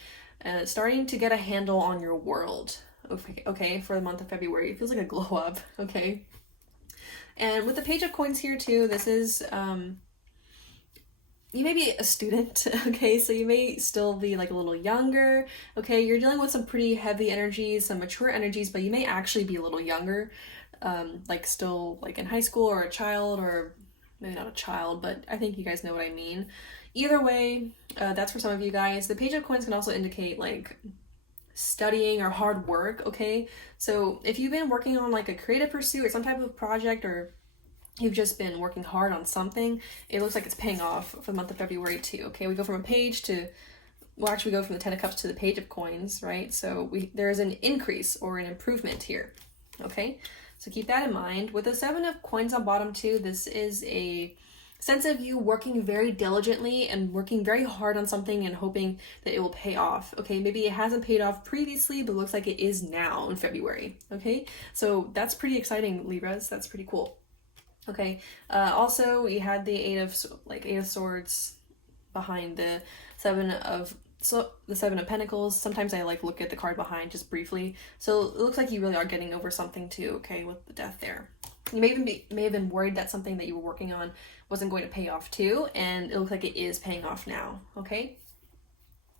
starting to get a handle on your world. Okay, for the month of February. It feels like a glow up, okay? And with the Page of Coins here too, this is, you may be a student, okay? So you may still be like a little younger, okay? You're dealing with some pretty heavy energies, some mature energies, but you may actually be a little younger, like still like in high school or a child, or maybe not a child, but I think you guys know what I mean. Either way, that's for some of you guys. The Page of Coins can also indicate like studying or hard work, okay? So if you've been working on like a creative pursuit or some type of project, or you've just been working hard on something, it looks like it's paying off for the month of February too, okay? We go from a page to, well, actually we go from the Ten of Cups to the Page of Coins, right? So there's an increase or an improvement here, okay? So keep that in mind. With the Seven of Coins on bottom too, this is a sense of you working very diligently and working very hard on something and hoping that it will pay off, okay? Maybe it hasn't paid off previously, but looks like it is now in February, okay? So that's pretty exciting, Libras. That's pretty cool. Okay, also we had the Eight of Swords behind the Seven of Pentacles. Sometimes I like look at the card behind just briefly. So it looks like you really are getting over something too, okay, with the Death there. You may have been worried that something that you were working on wasn't going to pay off too, and it looks like it is paying off now, okay?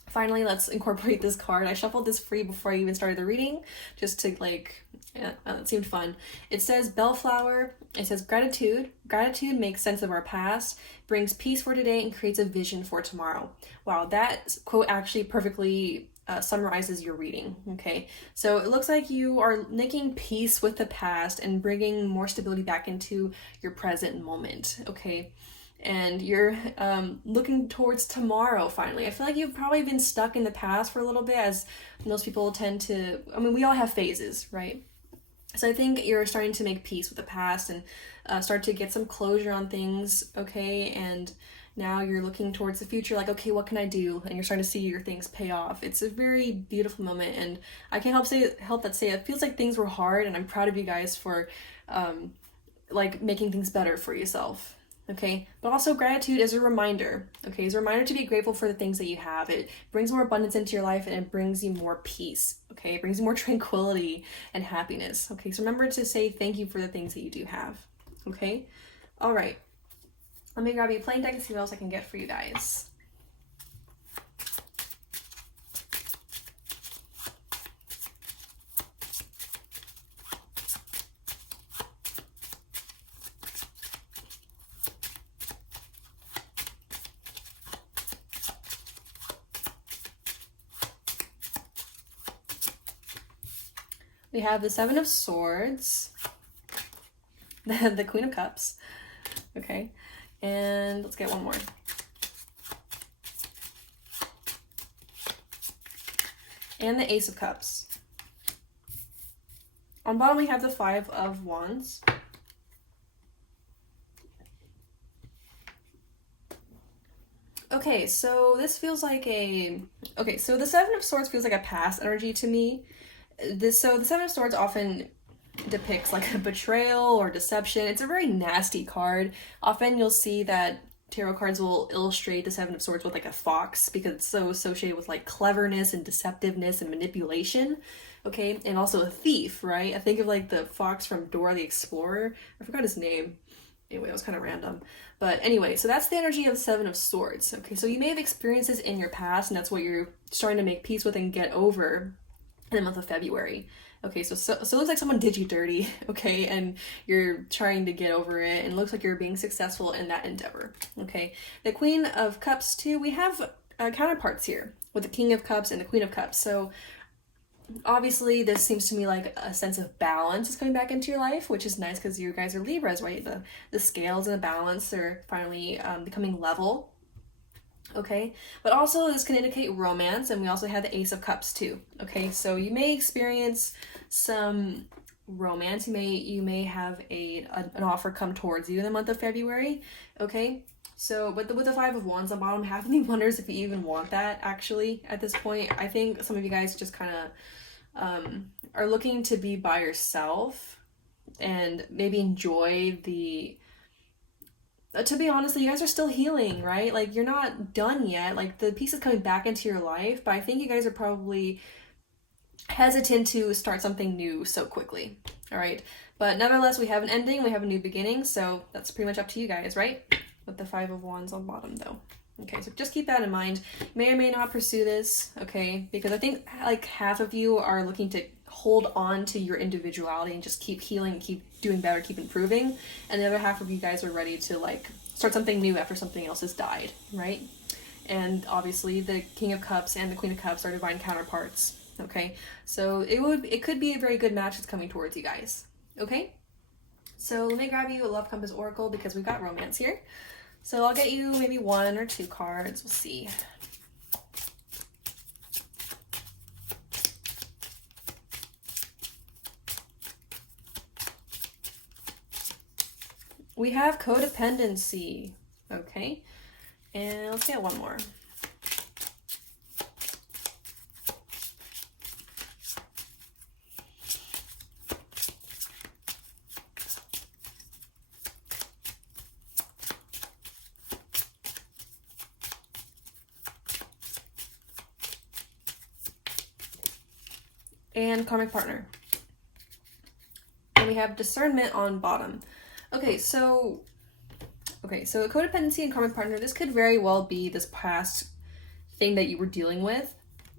Finally, let's incorporate this card. I shuffled this free before I even started the reading, just to like, it seemed fun. It says Bellflower. It says gratitude. Gratitude makes sense of our past, brings peace for today, and creates a vision for tomorrow. Wow, that quote actually perfectly summarizes your reading, okay? So it looks like you are making peace with the past and bringing more stability back into your present moment, okay? And you're looking towards tomorrow finally. I feel like you've probably been stuck in the past for a little bit, as most people tend to, I mean, we all have phases, right? So I think you're starting to make peace with the past and start to get some closure on things, okay? And now you're looking towards the future, like, okay, what can I do? And you're starting to see your things pay off. It's a very beautiful moment, and I can't help but say it feels like things were hard, and I'm proud of you guys for like making things better for yourself. Okay, but also gratitude is a reminder, okay? It's a reminder to be grateful for the things that you have. It brings more abundance into your life, and it brings you more peace, okay? It brings you more tranquility and happiness, okay? So remember to say thank you for the things that you do have, okay? All right, let me grab you a plain deck and see what else I can get for you guys. We have the Seven of Swords, the Queen of Cups, okay, and let's get one more. And the Ace of Cups. On bottom we have the Five of Wands. Okay, so this feels like so the Seven of Swords feels like a past energy to me. So the Seven of Swords often depicts like a betrayal or deception. It's a very nasty card. Often you'll see that tarot cards will illustrate the Seven of Swords with like a fox, because it's so associated with like cleverness and deceptiveness and manipulation, okay? And also a thief, right? I think of like the fox from Dora the Explorer. I forgot his name. Anyway, it was kind of random. But anyway, so that's the energy of the Seven of Swords, okay? So you may have experiences in your past, and that's what you're starting to make peace with and get over in the month of February. Okay, so it looks like someone did you dirty, okay, and you're trying to get over it, and it looks like you're being successful in that endeavor, okay? The Queen of Cups too, we have counterparts here with the King of Cups and the Queen of Cups. So obviously this seems to me like a sense of balance is coming back into your life, which is nice because you guys are Libras, right? The scales and the balance are finally becoming level. Okay, but also this can indicate romance, and we also have the Ace of Cups too. Okay, so you may experience some romance. You may have an offer come towards you in the month of February. Okay, so with the Five of Wands on bottom, half of me wonders if you even want that actually at this point. I think some of you guys just kind are looking to be by yourself and maybe enjoy the, to be honest, you guys are still healing, right? Like, you're not done yet. Like, the piece is coming back into your life, but I think you guys are probably hesitant to start something new so quickly. All right, but nevertheless, we have an ending, we have a new beginning, so that's pretty much up to you guys, right? With the 5 of Wands on bottom, though. Okay, so just keep that in mind. You may or may not pursue this, okay? Because I think like half of you are looking to hold on to your individuality and just keep healing, keep doing better, keep improving. And the other half of you guys are ready to like start something new after something else has died, right? And obviously the King of Cups and the Queen of Cups are divine counterparts, okay? So it could be a very good match that's coming towards you guys, okay? So let me grab you a Love Compass Oracle because we've got romance here. So I'll get you maybe 1 or 2 cards. We'll see. We have codependency. Okay. And let's get one more. And karmic partner. And we have discernment on bottom. Okay, so codependency and karmic partner, this could very well be this past thing that you were dealing with.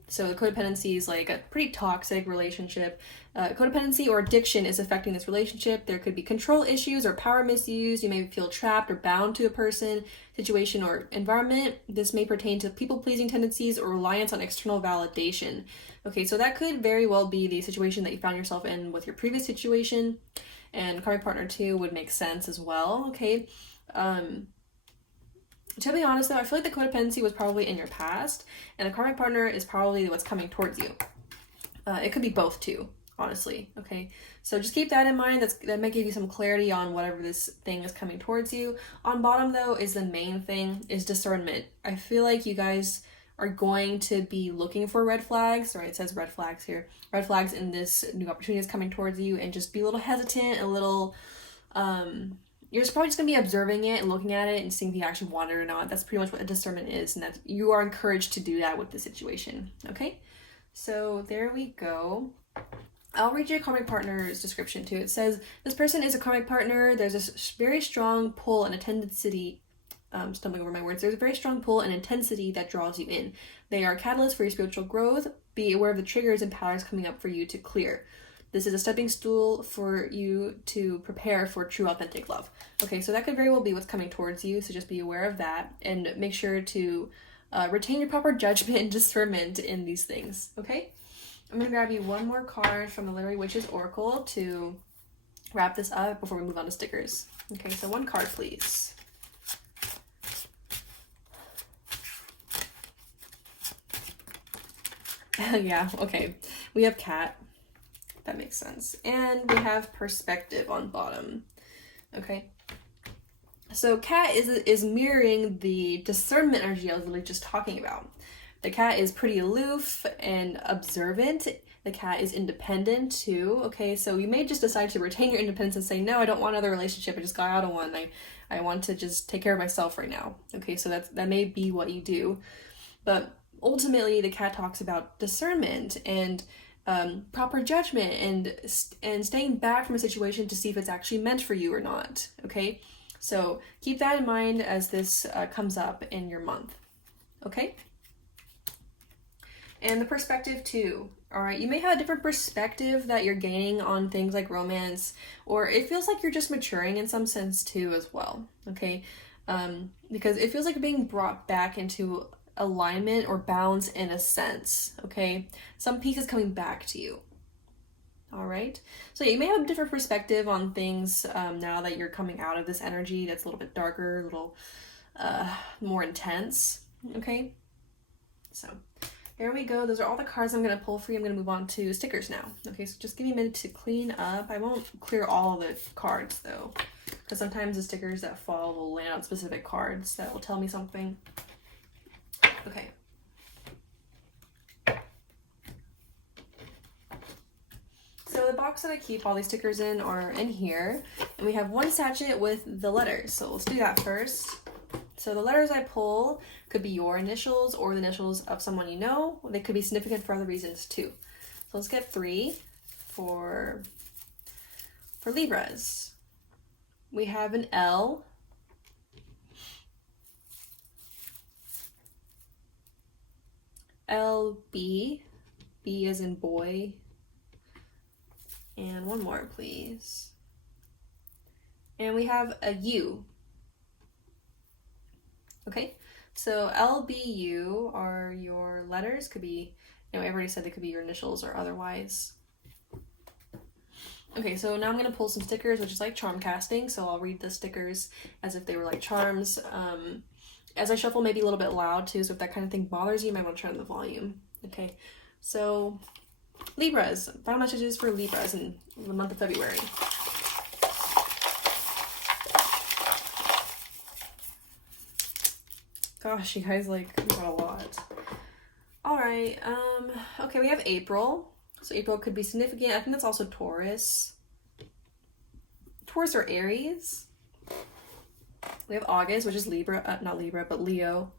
So the codependency is like a pretty toxic relationship. Codependency or addiction is affecting this relationship. There could be control issues or power misuse. You may feel trapped or bound to a person, situation, or environment. This may pertain to people-pleasing tendencies or reliance on external validation. Okay, so that could very well be the situation that you found yourself in with your previous situation. And karmic partner 2 would make sense as well, okay? To be honest though, I feel like the codependency was probably in your past, and the karmic partner is probably what's coming towards you. It could be both too, honestly, okay? So just keep that in mind. That might give you some clarity on whatever this thing is coming towards you. On bottom though is the main thing, is discernment. I feel like you guys are going to be looking for red flags, right? It says red flags here. Red flags in this new opportunity is coming towards you, and just be a little hesitant, a little, you're probably just going to be observing it and looking at it and seeing if you actually want it or not. That's pretty much what a discernment is, and that you are encouraged to do that with the situation, okay? So there we go. I'll read your karmic partner's description too. It says, this person is a karmic partner. There's a very strong pull and a tendency, stumbling over my words. There's a very strong pull and intensity that draws you in. They are a catalyst for your spiritual growth. Be aware of the triggers and patterns coming up for you to clear. This is a stepping stool for you to prepare for true, authentic love. Okay, so that could very well be what's coming towards you, so just be aware of that, and make sure to retain your proper judgment and discernment in these things, okay? I'm going to grab you one more card from the Literary Witch's Oracle to wrap this up before we move on to stickers. Okay, so one card, please. Yeah, okay. We have cat. That makes sense. And we have perspective on bottom. Okay. So cat is mirroring the discernment energy I was really just talking about. The cat is pretty aloof and observant. The cat is independent too. Okay, so you may just decide to retain your independence and say, no, I don't want another relationship. I just got out of one. I want to just take care of myself right now. Okay, so that may be what you do. But ultimately, the cat talks about discernment and proper judgment and staying back from a situation to see if it's actually meant for you or not. Okay, so keep that in mind as this comes up in your month. Okay. And the perspective too. All right, you may have a different perspective that you're gaining on things like romance, or it feels like you're just maturing in some sense too as well. Okay, because it feels like you're being brought back into alignment or balance in a sense. Okay, some pieces coming back to you. All right, so you may have a different perspective on things now that you're coming out of this energy that's a little bit darker, a little more intense. Okay, so there we go. Those are all the cards I'm going to pull for you. I'm going to move on to stickers now. Okay, so just give me a minute to clean up. I won't clear all the cards though, because sometimes the stickers that fall will land on specific cards that will tell me something. Okay. gonna keep all these stickers in are in here. And we have one sachet with the letters. So let's do that first. So the letters I pull could be your initials or the initials of someone you know. They could be significant for other reasons too. So let's get 3 for Libras. We have an L. L, B. B as in boy. And one more, please. And we have a U. Okay, so L, B, U are your letters. Could be, you know, I already said they could be your initials or otherwise. Okay, so now I'm going to pull some stickers, which is like charm casting. So I'll read the stickers as if they were like charms. As I shuffle, maybe a little bit loud too. So if that kind of thing bothers you, you might want to turn the volume. Okay, so Libras, final messages for Libras in the month of February. Gosh, you guys like got a lot. All right, okay, we have April. So April could be significant. I think that's also Taurus. Taurus or Aries. We have August, which is Libra, not Libra, but Leo.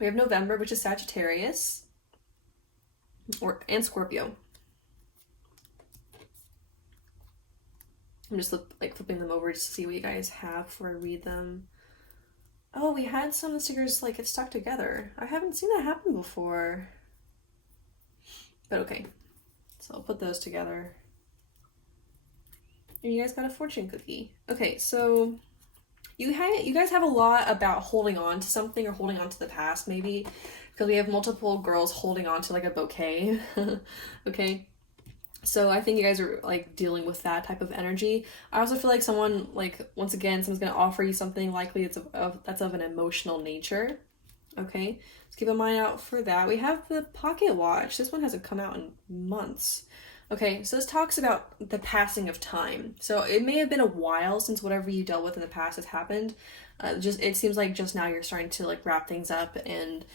We have November, which is Sagittarius, and Scorpio. I'm just flipping them over just to see what you guys have before I read them. Oh, we had some of the stickers like get stuck together. I haven't seen that happen before. But okay, so I'll put those together. And you guys got a fortune cookie. Okay, so you guys have a lot about holding on to something or holding on to the past, maybe, because we have multiple girls holding on to like a bouquet. Okay, so I think you guys are like dealing with that type of energy. I also feel like someone, like, once again, someone's gonna offer you something, likely it's that's of an emotional nature. Okay, let's keep a mind out for that. We have the pocket watch. This one hasn't come out in months. Okay, so this talks about the passing of time. So it may have been a while since whatever you dealt with in the past has happened. It seems like just now you're starting to like wrap things up and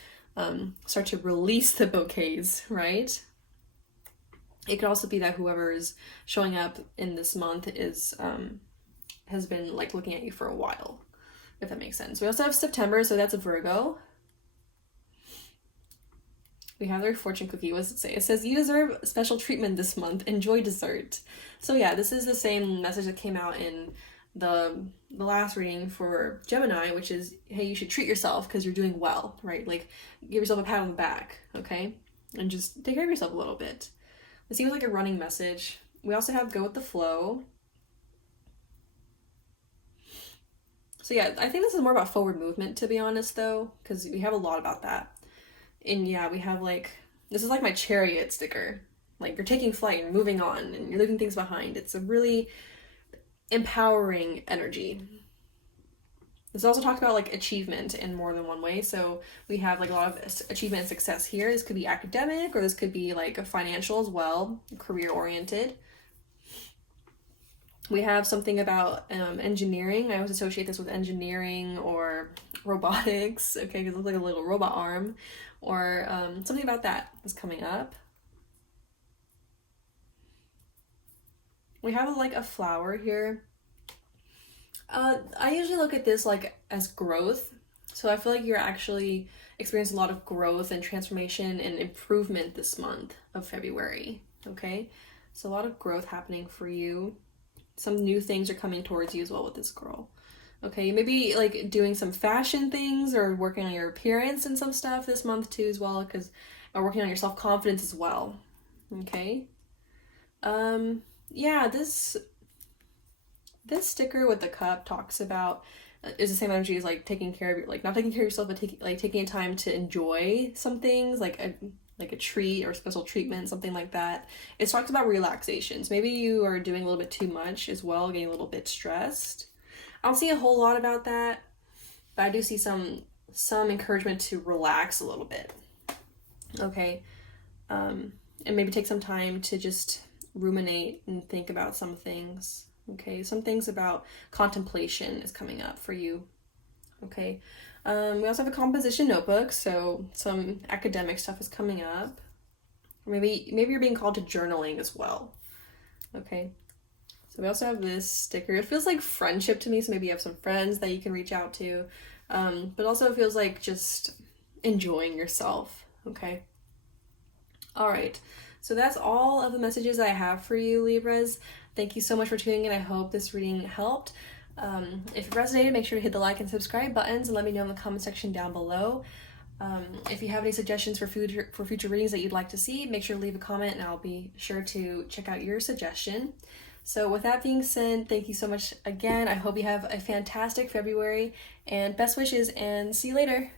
start to release the bouquets, right? It could also be that whoever is showing up in this month is has been like looking at you for a while, if that makes sense. We also have September, so that's a Virgo. We have their fortune cookie. What does it say? It says, you deserve special treatment this month. Enjoy dessert. So yeah, this is the same message that came out in the last reading for Gemini, which is, hey, you should treat yourself because you're doing well, right? Like, give yourself a pat on the back, okay? And just take care of yourself a little bit. It seems like a running message. We also have go with the flow. So yeah, I think this is more about forward movement, to be honest, though, because we have a lot about that. And yeah, we have like, this is like my chariot sticker. Like, you're taking flight and moving on and you're leaving things behind. It's a really empowering energy. This also talks about like achievement in more than one way. So we have like a lot of achievement and success here. This could be academic, or this could be like financial as well, career oriented. We have something about engineering. I always associate this with engineering or robotics, okay, because it looks like a little robot arm, or something about that is coming up. We have like a flower here. I usually look at this like as growth. So I feel like you're actually experiencing a lot of growth and transformation and improvement this month of February, okay? So a lot of growth happening for you. Some new things are coming towards you as well with this girl. Okay, you may be like doing some fashion things or working on your appearance and some stuff this month too as well, because working on your self-confidence as well. Okay. Yeah, this sticker with the cup talks about is the same energy as like taking care of your, like not taking care of yourself, but taking time to enjoy some things, like a treat or special treatment, something like that. It talks about relaxations. Maybe you are doing a little bit too much as well, getting a little bit stressed. I don't see a whole lot about that, but I do see some encouragement to relax a little bit. Okay, and maybe take some time to just ruminate and think about some things. Okay, some things about contemplation is coming up for you. Okay, we also have a composition notebook, so some academic stuff is coming up. Maybe you're being called to journaling as well. Okay. So we also have this sticker. It feels like friendship to me, so maybe you have some friends that you can reach out to. But also it feels like just enjoying yourself. Okay. All right. So that's all of the messages I have for you, Libras. Thank you so much for tuning in. I hope this reading helped. If it resonated, make sure to hit the like and subscribe buttons and let me know in the comment section down below. If you have any suggestions for future readings that you'd like to see, make sure to leave a comment and I'll be sure to check out your suggestion. So with that being said, thank you so much again. I hope you have a fantastic February and best wishes, and see you later.